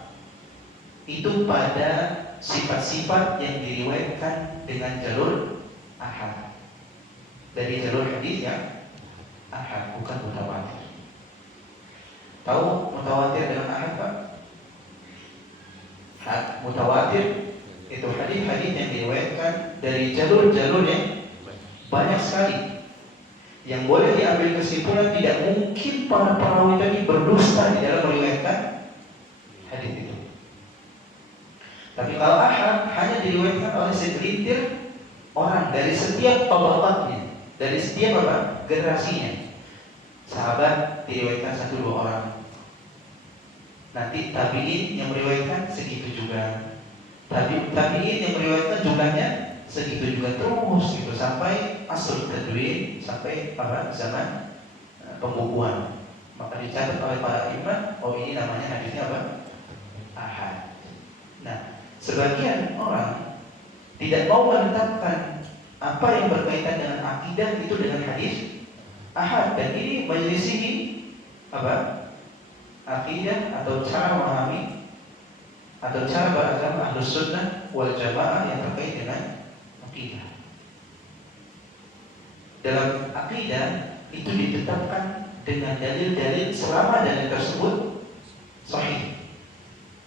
itu pada sifat-sifat yang diriwayatkan dengan jalur ahad, dari jalur hadis yang ahad, bukan mutawatir. Tahu mutawatir dengan ahad, Pak? Mutawatir itu hadis-hadis yang diriwayatkan dari jalur-jalur yang banyak sekali, yang boleh diambil kesimpulan tidak mungkin para perawi tadi berdusta di dalam meriwayatkan hadis itu. Tapi kalau ahad hanya diriwayatkan oleh segelintir orang dari setiap tabaqatnya, dari setiap generasinya. Sahabat diriwayatkan 1-2 orang. Nanti tabi'in yang meriwayatkan segitu juga. Tabi'in yang meriwayatkan jumlahnya segitu juga, terus gitu sampai asal tadwin, sampai zaman pembukuan. Maka dicatat oleh para imam, oh ini namanya hadisnya apa? Ahad. Nah, sebagian orang tidak mau menetapkan apa yang berkaitan dengan akidah itu dengan hadis ahad, dan ini menyelisihi apa? Akidah atau cara memahami atau cara beragama Ahlus Sunnah wal Jamaah yang terkait dengan akidah. Dalam akidah itu ditetapkan dengan dalil-dalil selama dalil tersebut sahih.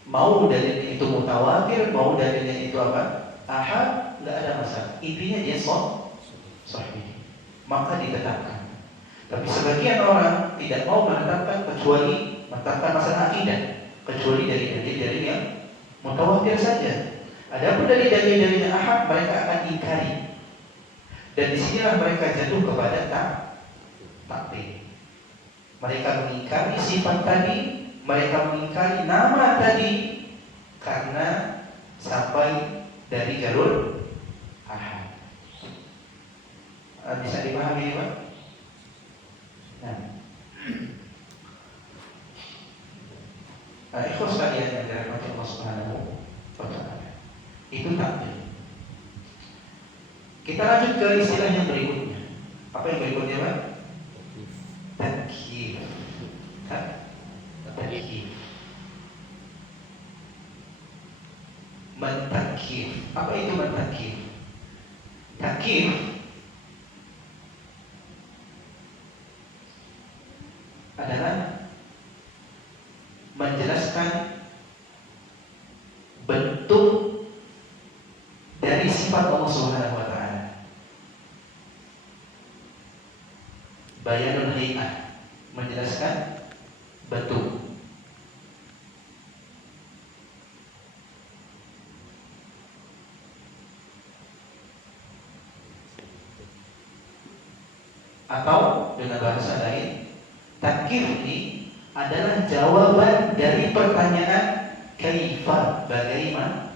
Mau dalilnya itu mutawatir, mau dalilnya itu apa? Ahad, enggak ada masalah. Intinya dia sahih. Maka ditetapkan. Tapi sebagian orang tidak mau menetapkan kecuali menetapkan masalah akidah, kecuali dari dalil-dalil yang mutawatir saja. Adapun dari dalil-dalil yang ahad mereka akan ingkari. Dan disinilah mereka jatuh kepada takdir. Mereka mengingkari sifat tadi, mereka mengingkari nama tadi karena sampai dari jalur ahad. Bisa dipahami, Pak? Nah, ikhlas sekalian yang dirahmati Allah Subhanahu wa taala. Itu takdir. Kita lanjut ke istilah yang berikutnya. Apa yang berikutnya, Pak? Takyif. Takyif. Mentakyif. Apa itu mentakyif? Takyif adalah menjelaskan bentuk dari sifat Allah Subhanahu wa taala. Bayanul hay'ah, menjelaskan bentuk. Atau dengan bahasa lain, takyif ini adalah jawaban dari pertanyaan kaifa, bagaimana?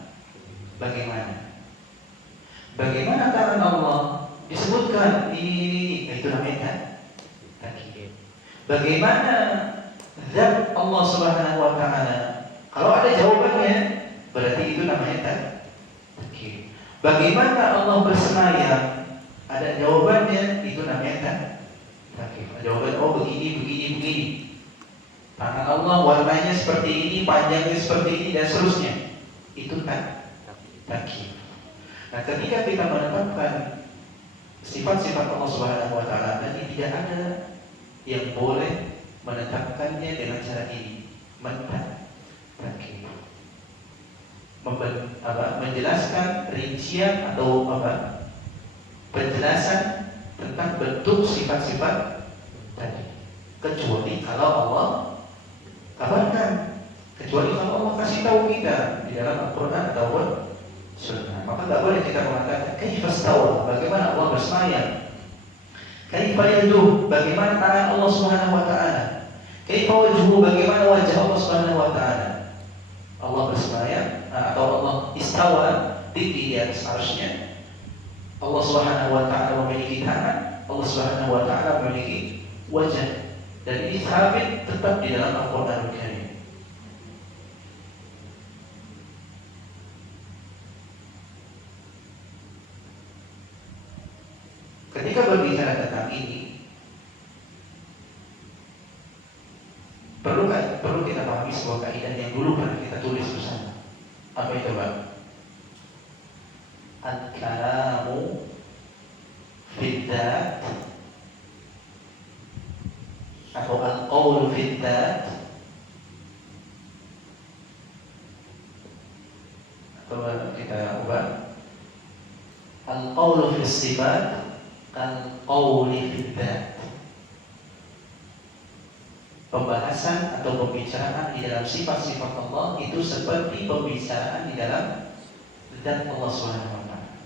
Bagaimana tangan Allah disebutkan ini itu namanya takyif. Bagaimana zat Allah Subhanahu wa taala? Kalau ada jawabannya, berarti itu namanya takyif. Bagaimana Allah bersemayam? Ada jawabannya, itu namanya takyif. Jawaban, oh begini. Tangan Allah warnanya seperti ini, panjangnya seperti ini, dan seterusnya. Itu takyif. Nah, ketika kita menetapkan sifat-sifat Allah Subhanahu wa taala, nanti tidak ada yang boleh menetapkannya dengan cara ini, takyif. Menjelaskan rincian atau penjelasan tentang bentuk sifat-sifat tadi, kecuali kalau Allah kabarkan, kecuali kalau Allah kasih tahu kita di dalam Al-Quran ataupun Sunnah. Maka tidak boleh kita mengatakan kaifa stawa, bagaimana Allah bersemayam, kaifa yaduh, bagaimana tangan Allah Subhanahu wa taala, kaifa wajhuhu, bagaimana wajah Allah Subhanahu wa taala. Allah bersemayam atau Allah istawa tinggi di atas arsy-Nya. Allah Subhanahu wa taala memiliki tangan, Allah Subhanahu wa taala memiliki wajah, dan ini sabit tetap di dalam Al-Qur'anul Karim. Ketika berbicara tentang ini, perlu kita pahami sebuah kaidah yang dulu pernah kita tulis bersama. Apa itu, Pak? Al-kalamu fid-dzat atau al-qawlu fid-dzat, atau kita ubah al-qawlu fis-sifat al-qawli fid-dzat. Pembahasan atau pembicaraan di dalam sifat-sifat Allah itu seperti pembicaraan di dalam zat Allah Subhanahu wa taala.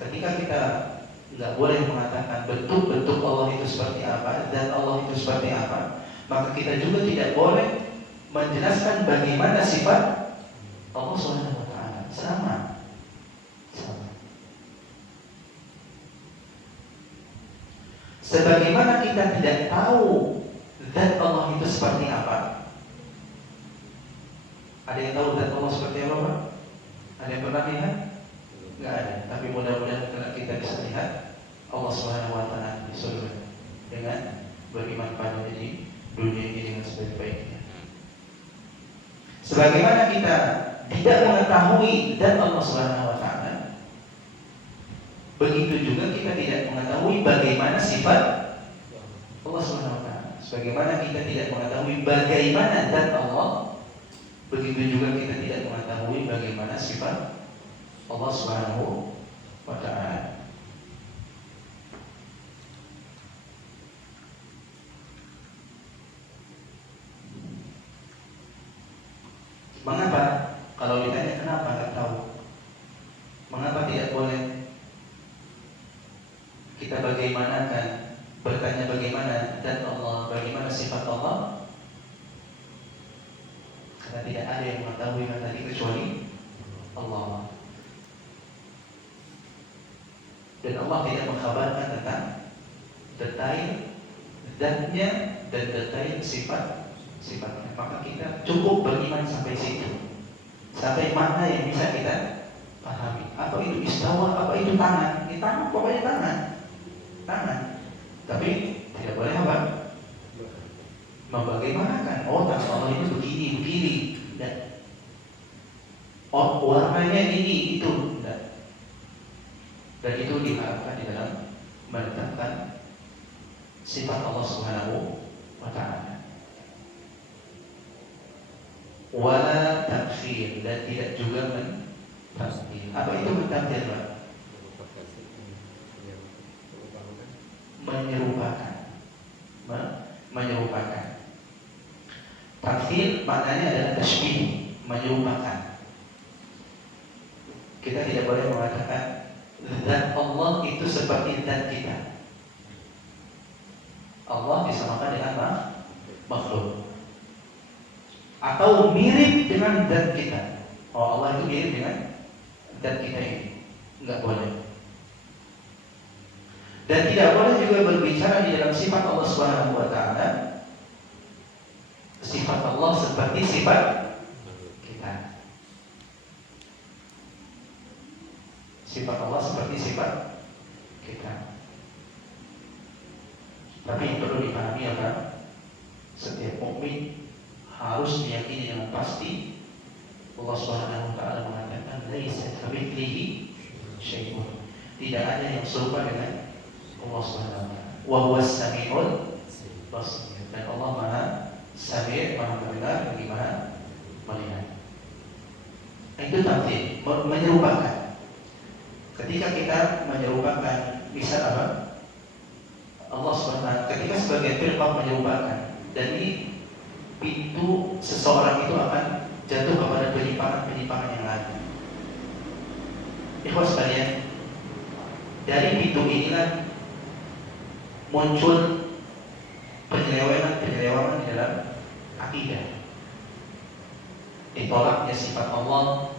Ketika kita nggak boleh mengatakan bentuk-bentuk Allah itu seperti apa, zat Allah itu seperti apa, maka kita juga tidak boleh menjelaskan bagaimana sifat Allah Subhanahu wa taala. Sama. Sebagaimana kita tidak tahu zat Allah itu seperti apa. Ada yang tahu zat Allah seperti apa, Pak? Ada yang pernah lihat? Enggak ada. Tapi mudah-mudahan kita bisa lihat Allah Subhanahu wa taala di surga dengan beriman pada di dunia ini dengan sebaik-baiknya. Sebagaimana kita tidak mengetahui zat Allah Subhanahu wa taala, begitu juga kita tidak mengetahui bagaimana sifat Allah Subhanahu wa taala. Sebagaimana kita tidak mengetahui bagaimana zat Allah, begitu juga kita tidak mengetahui bagaimana sifat Allah Subhanahu wa taala. Mengapa? Kalau ditanya kenapa nggak tahu, mengapa tidak boleh kita bagaimanakan, bertanya bagaimana zat Allah, bagaimana sifat Allah? Karena tidak ada yang mengetahui hal tadi kecuali Allah. Dan Allah tidak mengkabarkan tentang detail zatnya dan detail sifatnya. Maka kita cukup beriman sampai situ, sampai mana yang bisa kita pahami. Apa itu istawa, apa itu tangan? Ini tangan, pokoknya tangan. Tapi tidak boleh apa? Membagaimanakan, oh tangan Allah ini begini, dan oh warnanya ini itu, dan itu diharapkan di dalam menetapkan sifat Allah Subhanahu wa taala. Wala takfir, dan tidak juga mentafsir. Apa itu mentafsir, Pak? Menyerupakan. Takfir maknanya adalah tashbih, menyerupakan. Kita tidak boleh mengatakan zat Allah itu seperti zat kita. Allah disamakan dengan makhluk, atau mirip dengan zat kita. Oh, Allah itu mirip dengan zat kita ini. Enggak boleh. Dan tidak boleh juga berbicara di dalam sifat Allah Subhanahu wa taala, sifat Allah seperti sifat kita. Sifat Allah seperti sifat kita. Tapi yang perlu dipahami apa? Setiap mukmin harus meyakini dengan pasti Allah Subhanahu wa taala mengatakan laisa kamitslihi syai'un. Tidak ada yang serupa dengan Allah Subhanahu wa taala. Wa huwas samiul basir. Dan Allah Maha Sami', Maha mendengar, lagi Maha melihat. Itu tamthil, menyerupakan. Ketika kita menyerupakan, misal apa? Allah Subhanahu, ketika sebagian firqah menyerupakan, dan ini pintu seseorang itu akan jatuh kepada penyimpangan-penyimpangan yang lain. Ikhwas sekalian, dari pintu inilah muncul penyelewengan di dalam akidah. Ditolaknya sifat Allah,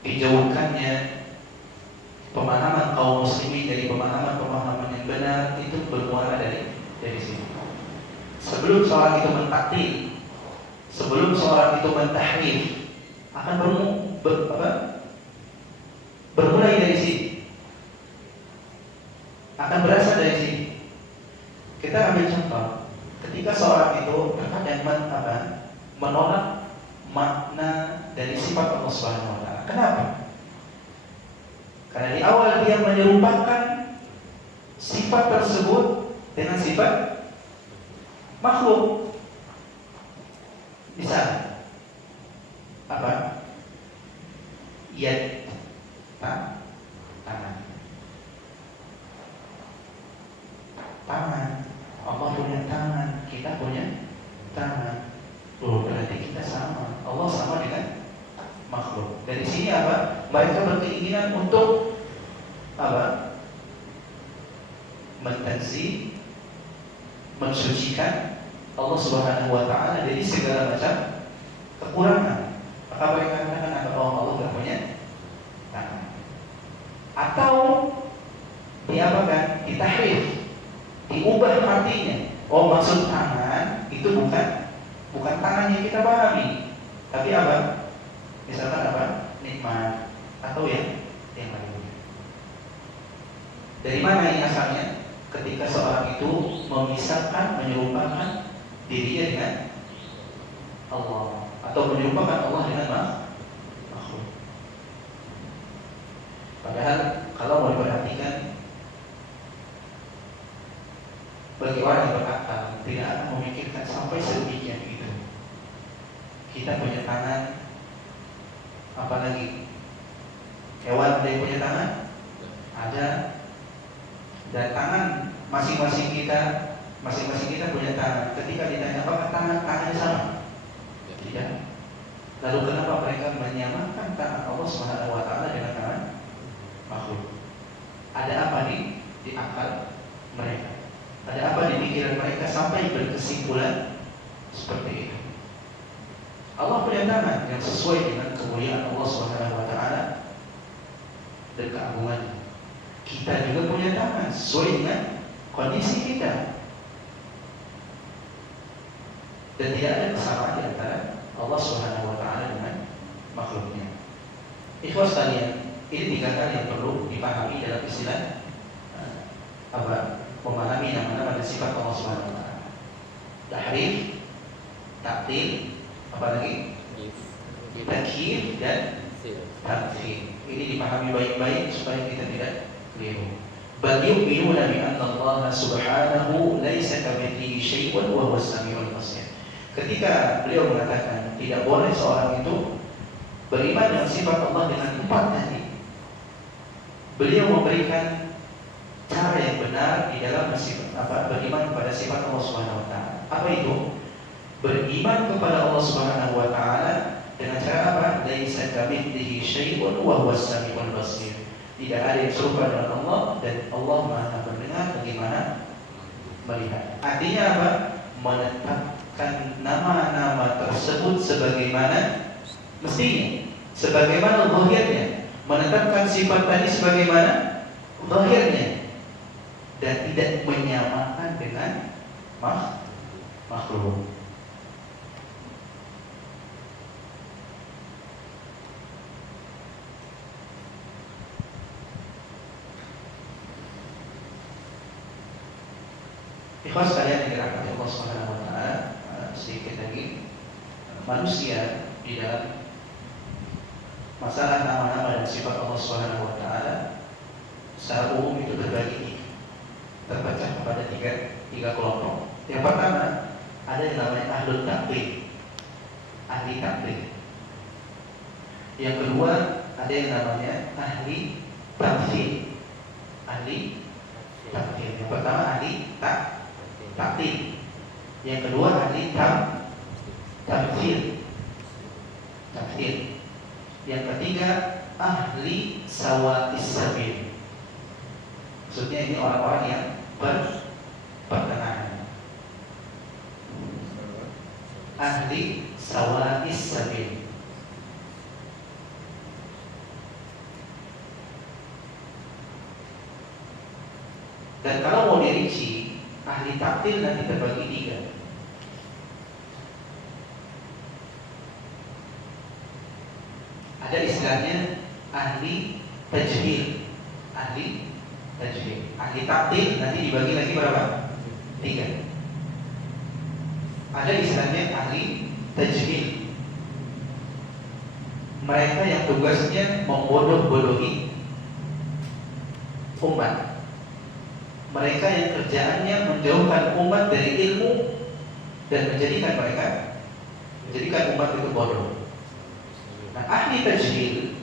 dijauhkannya pemahaman kaum muslimin dari pemahaman yang benar, itu bermuara dari sini. Sebelum seorang itu mentaktil, sebelum seorang itu mentahrif, akan bermulai dari sini, akan berasal dari sini. Kita ambil contoh, ketika seorang itu terkadang menolak makna dari sifat Allah Subhanahu wa taala. Kenapa? Karena di awal dia menyerupakan sifat tersebut dengan sifat makhluk. Misal apa? Yad, tangan. Allah punya tangan, kita punya tangan. Berarti kita sama. Allah sama dengan makhluk. Dari sini apa? Mereka berkeinginan untuk apa? Mentanzih, mensucikan Allah Subhanahu wa taala dari segala macam kekurangan. Maka mereka katakan Allah tidak punya tangan. Atau diapakan? Ditahrif, diubah artinya. Oh, maksud tangan itu bukan tangan yang kita pahami, tapi apa? Misalkan apa? Nikmat atau yang lainnya. Dari mana ini asalnya? Ketika seorang itu memisahkan, menyerupakan dirinya dengan Allah, atau menyerupakan Allah dengan makhluk. Padahal kalau mau diperhatikan, bagi orang yang berakal tidak akan memikirkan sampai sedemikian itu. Kita punya tangan, apalagi hewan ada yang punya tangan? Ada. Dan tangan masing-masing kita punya tangan. Ketika ditanya apakah tangannya sama? Tidak. Lalu kenapa mereka menyamakan tangan Allah Subhanahu wa taala dengan tangan makhluk? Ada apa di akal mereka? Ada apa di pikiran mereka sampai berkesimpulan seperti itu? Allah punya tangan yang sesuai dengan kemuliaan Allah Subhanahu wa taala dan keagungannya. Kita juga punya tangan sesuai dengan kondisi kita. Dan tidak ada kesamaan di antara Allah Subhanahu wa taala dengan makhluknya. Ikhwas sekalian, ini 3 hal yang perlu dipahami dalam istilah memahami nama-nama dan sifat Allah Subhanahu wa taala. Tahrif, taktil, apalagi takyif dan tamthil. Ini dipahami baik-baik supaya kita tidak keliru. Bal yu'minuna bi anna Allah Subhanahu laisa kamitslihi syai'un wa huwas samiul basir. Ketika beliau mengatakan tidak boleh seorang itu beriman dengan sifat Allah dengan 4 tadi, beliau memberikan cara yang benar di dalam beriman kepada sifat Allah Subhanahu wa taala. Apa itu? Beriman kepada Allah Subhanahu wa taala dengan cara apa? Laisa kamitslihi syai'un wa huwas samiul basir. Tidak ada yang serupa dengan Allah, dan Allah Maha mendengar, bagaimana melihat. Artinya apa? Menetapkan nama-nama tersebut sebagaimana mestinya, sebagaimana zahirnya. Menetapkan sifat tadi sebagaimana zahirnya dan tidak menyamakan dengan makhluk. Ikhwas sekalian yang dirahmati Allah Subhanahu wa taala, sedikit lagi manusia di dalam masalah nama-nama dan sifat Allah Subhanahu wa taala secara umum itu terbagi, terpecah kepada tiga kelompok. Yang pertama ada yang namanya ahlul taklid, ahli taklid. Yang kedua ada yang namanya ahli tamthil, ahli tamthil. Yang pertama ahli taklid, yang kedua ahli tamthil, yang ketiga ahli sawa'is sabil. Maksudnya ini orang-orang yang berpertengahan. Ahli sawa'is sabil. Dan kalau mau dirinci, ahli taktil nanti terbagi tiga. Ada istilahnya ahli tajhil, ahli taktil nanti dibagi lagi berapa? Tiga. Ada istilahnya ahli tajhil, mereka yang tugasnya membodoh-bodohi umat. Mereka yang kerjaannya menjauhkan umat dari ilmu dan menjadikan umat itu bodoh. Nah, ahli tajhil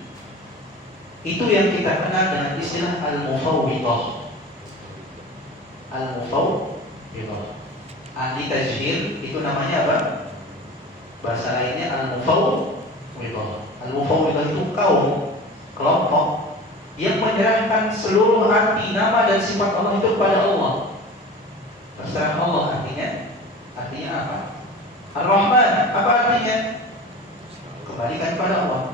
itu yang kita kenal dengan istilah al-mufawwidah. Al-mufawwidah. Ahli tajhil itu namanya apa? Bahasa lainnya al-mufawwidah. Al-mufawwidah itu kaum, kelompok yang menyerahkan seluruh arti nama dan sifat Allah itu kepada Allah. Terserah Allah artinya apa? Ar-Rahman, apa artinya? Kembalikan kepada Allah.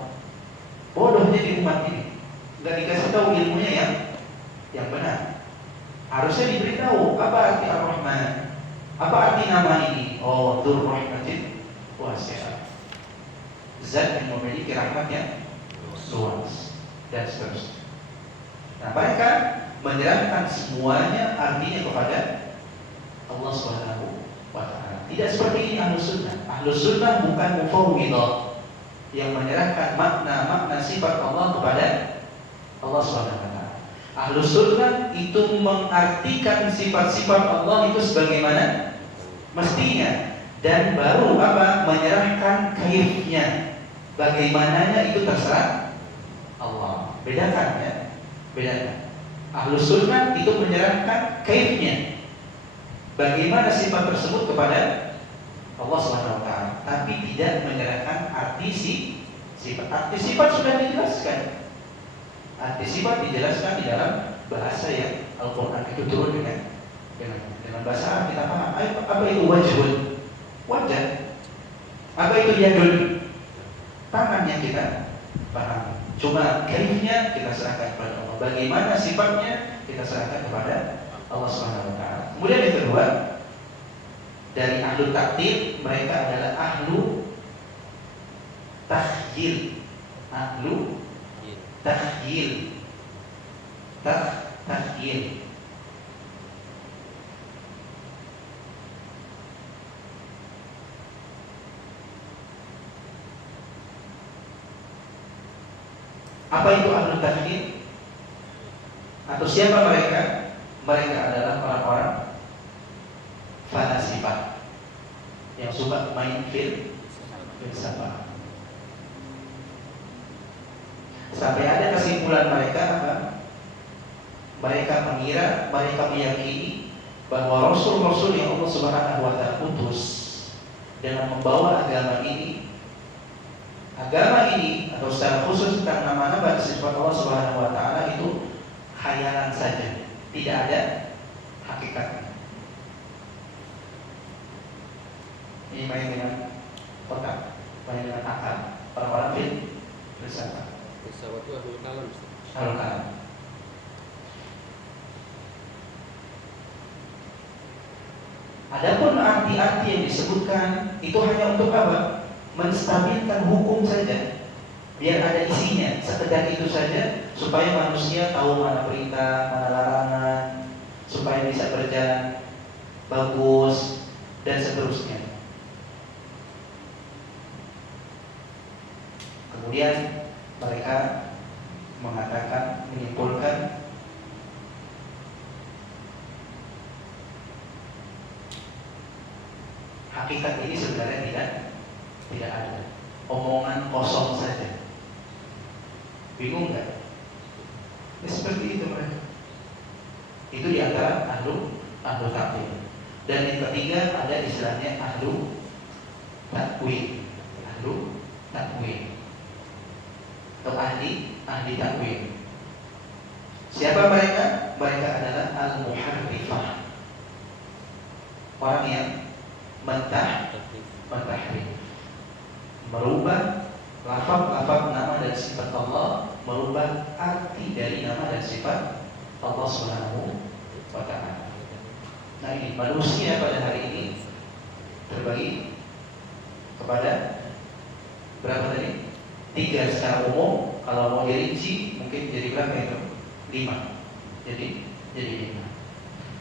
Bodohnya di umat ini, nggak dikasih tahu ilmunya yang benar. Harusnya diberitahu apa arti Ar-Rahman, apa arti nama ini. Oh, Dzur Rahmatin wasi'ah, zat yang memiliki rahmat yang luas, dan seterusnya. Nah, mereka menyerahkan semuanya artinya kepada Allah Subhanahu wa taala. Tidak seperti ini Ahlus Sunnah. Ahlus Sunnah bukan mufawwidah yang menyerahkan makna sifat Allah kepada Allah Subhanahu wa taala. Ahlus Sunnah itu mengartikan sifat-sifat Allah itu sebagaimana mestinya, dan baru menyerahkan kaifnya. Bagaimananya itu terserah Allah. Bedakan ya. Ahlus Sunnah itu menyerahkan kaifnya, bagaimana sifat tersebut kepada Allah Subhanahu wa taala, tapi tidak menyerahkan arti sifat. Arti sifat sudah dijelaskan. Arti sifat dijelaskan di dalam bahasa yang Al-Qur'an itu turun dengan bahasa Arab kita paham. Apa itu wajhun? Wajah. Apa itu yadun? Tangan yang kita paham. Cuma kaifnya kita serahkan kepada Allah. Bagaimana sifatnya kita serahkan kepada Allah Subhanahu wa taala. Kemudian yang kedua, dari ahlu taktil, mereka adalah ahlu tahyil. Ahlu tahyil. Tahyil. Apa itu ahlu tahyil? Atau siapa mereka? Mereka adalah orang-orang falasifah yang suka main filsafat. Sampai ada kesimpulan mereka apa? Mereka mengira, mereka meyakini bahwa rasul-rasul yang Allah Subhanahu wa taala utus dengan membawa agama ini atau secara khusus tentang nama-nama dan sifat Allah Subhanahu wa taala itu khayalan saja, tidak ada hakikatnya. Ini main dengan otak, main dengan akal. Orang-orang filsafat. Filsafat itu ahlul kalam. Ahlul kalam. Adapun arti-arti yang disebutkan itu hanya untuk apa? Menstabilkan hukum saja, biar ada isinya, sekedar itu saja, supaya manusia tahu mana perintah, mana larangan, supaya bisa berjalan bagus dan seterusnya. Kemudian mereka mengatakan, menyimpulkan hakikat ini sebenarnya tidak ada, omongan kosong saja. Bingung nggak? Ya, seperti itu mereka. Itu diantara ahlu takwil. Dan yang ketiga ada istilahnya ahlu takwil. Ahlu takwil atau ahli takwil. Siapa mereka? Mereka adalah al-muharrifah, orang yang mentahrif, merubah lafaz nama dan sifat Allah, merubah arti dari nama dan sifat Allah Subhanahu wa ta'ala. Nah, ini manusia pada hari ini terbagi kepada berapa tadi? 3 secara umum. Kalau mau dirinci mungkin jadi berapa itu? 5. Jadi 5.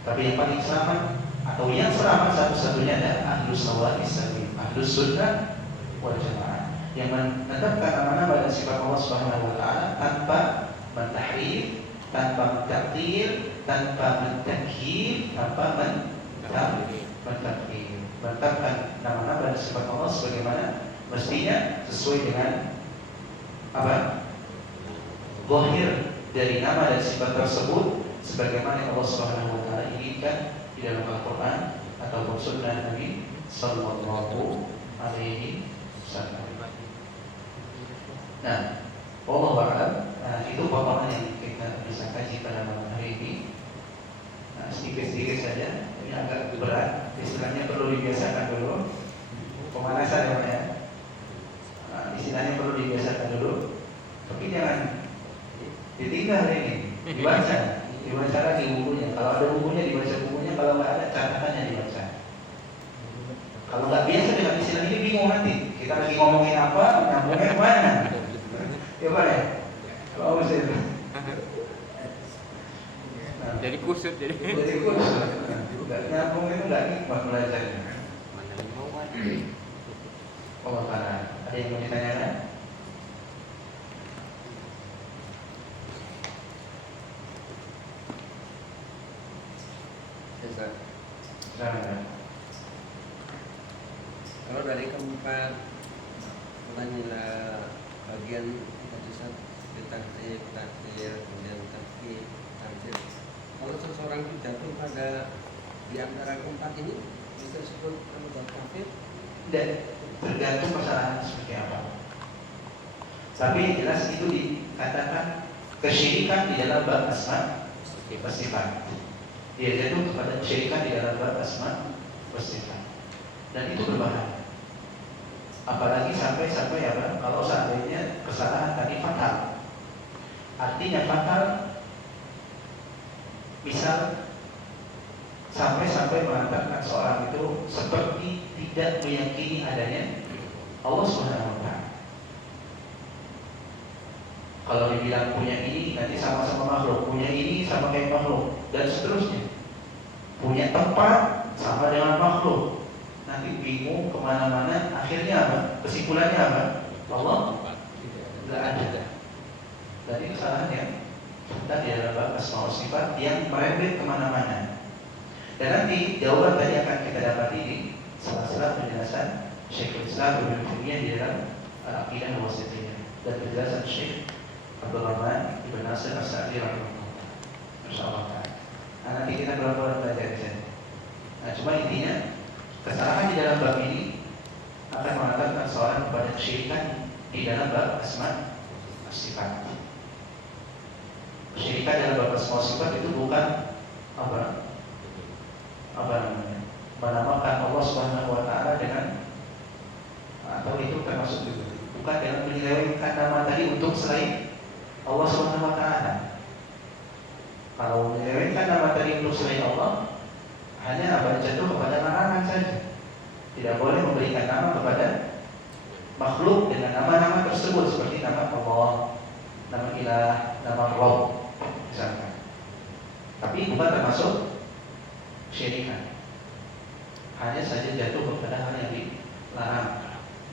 Tapi yang paling selamat atau yang selamat satu-satunya adalah ahlus sawamis sabil, ahlus sunnah wal jamaah, yang menetapkan nama-nama dan sifat Allah Subhanahu wa ta'ala tanpa mentahrif, tanpa mentakdir, tanpa mentakhir, tanpa mentakdir. Menetapkan nama-nama dan sifat Allah sebagaimana mestinya, sesuai dengan apa? Zahir dari nama dan sifat tersebut, sebagaimana yang Allah Subhanahu wa ta'ala inginkan di dalam Al-Quran ataupun Sunnah Nabi Sallallahu Alaihi Wasallam. Nah, wallahu a'lam. Itu potongan yang kita bisa kaji pada malam hari ini. Nah, sedikit-sedikit saja. Ini agak berat, istilahnya perlu dibiasakan dulu. Pemanasan ya. Istilahnya perlu dibiasakan dulu. Tapi jangan ditinggal ini, dibaca lagi bukunya. Kalau ada bukunya dibaca bukunya, kalau nggak ada catatannya dibaca. Kalau nggak biasa dengan istilah ini bingung nanti. Kita lagi ngomongin apa, nyambungnya kemana? Ya Pak ya. Kalau saya jadi kusut jadi kusut. Nggak nyambung itu nggak nikmat belajarnya. Oh karena ada yang mau ditanyakan? Kalau dari keempat bagian takdir, kemudian takdir. Kalau seseorang itu jatuh pada di antara keempat ini, bisa disebut anggota kafir? Dan tergantung kesalahan seperti apa. Tapi yang jelas itu dikatakan kesyirikan di dalam bab asma wa sifat. Dia jatuh kepada kesyirikan di dalam bab asma wa sifat. Dan itu berbahaya. Apalagi sampai apa? Kalau seandainya kesalahan tadi fatal. Artinya fatal, misal sampai mengatakan seorang itu seperti tidak meyakini adanya Allah Subhanahu wa ta'ala. Kalau dibilang punya ini, nanti sama-sama makhluk, punya ini sama kayak makhluk, dan seterusnya. Punya tempat sama dengan makhluk, nanti bingung kemana-mana. Akhirnya apa? Kesimpulannya apa? Allah tidak ada. Dan ini kesalahan yang tadi adalah asma wa sifat yang merembet kemana-mana. Dan nanti jawaban tadi akan kita dapat ini salah penjelasan Syekhul Islam Ibnu Taimiyah di dalam Al-Aqidah Al-Wasithiyah dan penjelasan Syekh Abdul Rahman Ibn Nasir As-Sa'di rahimahullah. Insyaallah. Nah, nanti kita pelan-pelan belajar di sini. Nah, cuma intinya kesalahan di dalam bab ini akan mengantarkan seorang kepada kesyirikan di dalam bab asma wa sifat. Kesyirikan dalam bab asma wa sifat itu bukan apa namanya, menamakan Allah Subhanahu wa ta'ala dengan, atau itu termasuk juga bukan dengan menyelewengkan nama tadi untuk selain Allah Subhanahu wa ta'ala. Kalau menyelewengkan nama tadi untuk selain Allah, hanya jatuh kepada larangan. hanya saja jatuh kepada hal yang dilarang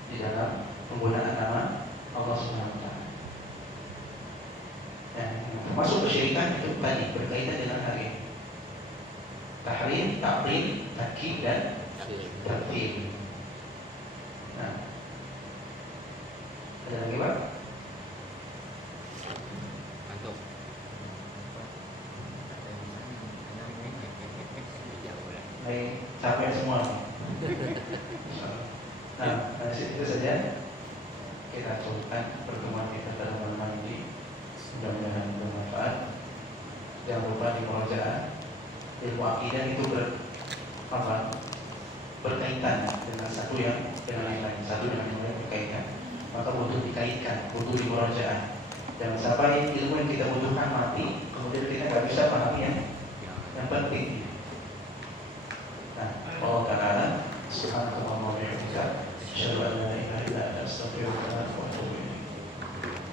di dalam penggunaan nama Allah Subhanahu wa taala. Ya, termasuk kesyirikan itu tadi berkaitan dengan hal ini. Tahrim, ta'til, takkid dan tartib. Nah, ada lagi Pak? Mantap. Baik, capek semua. Nah, itu saja kita cukupkan pertemuan kita pada malam ini. Mudah-mudahan bermanfaat. Jangan lupa di murojaah. Ilmu akidah itu berkaitan dengan satu yang dengan yang lain, satu dengan yang lain berkaitan. Maka butuh dikaitkan, butuh di murojaah. Jangan sampai ilmu yang kita butuhkan mati, kemudian kita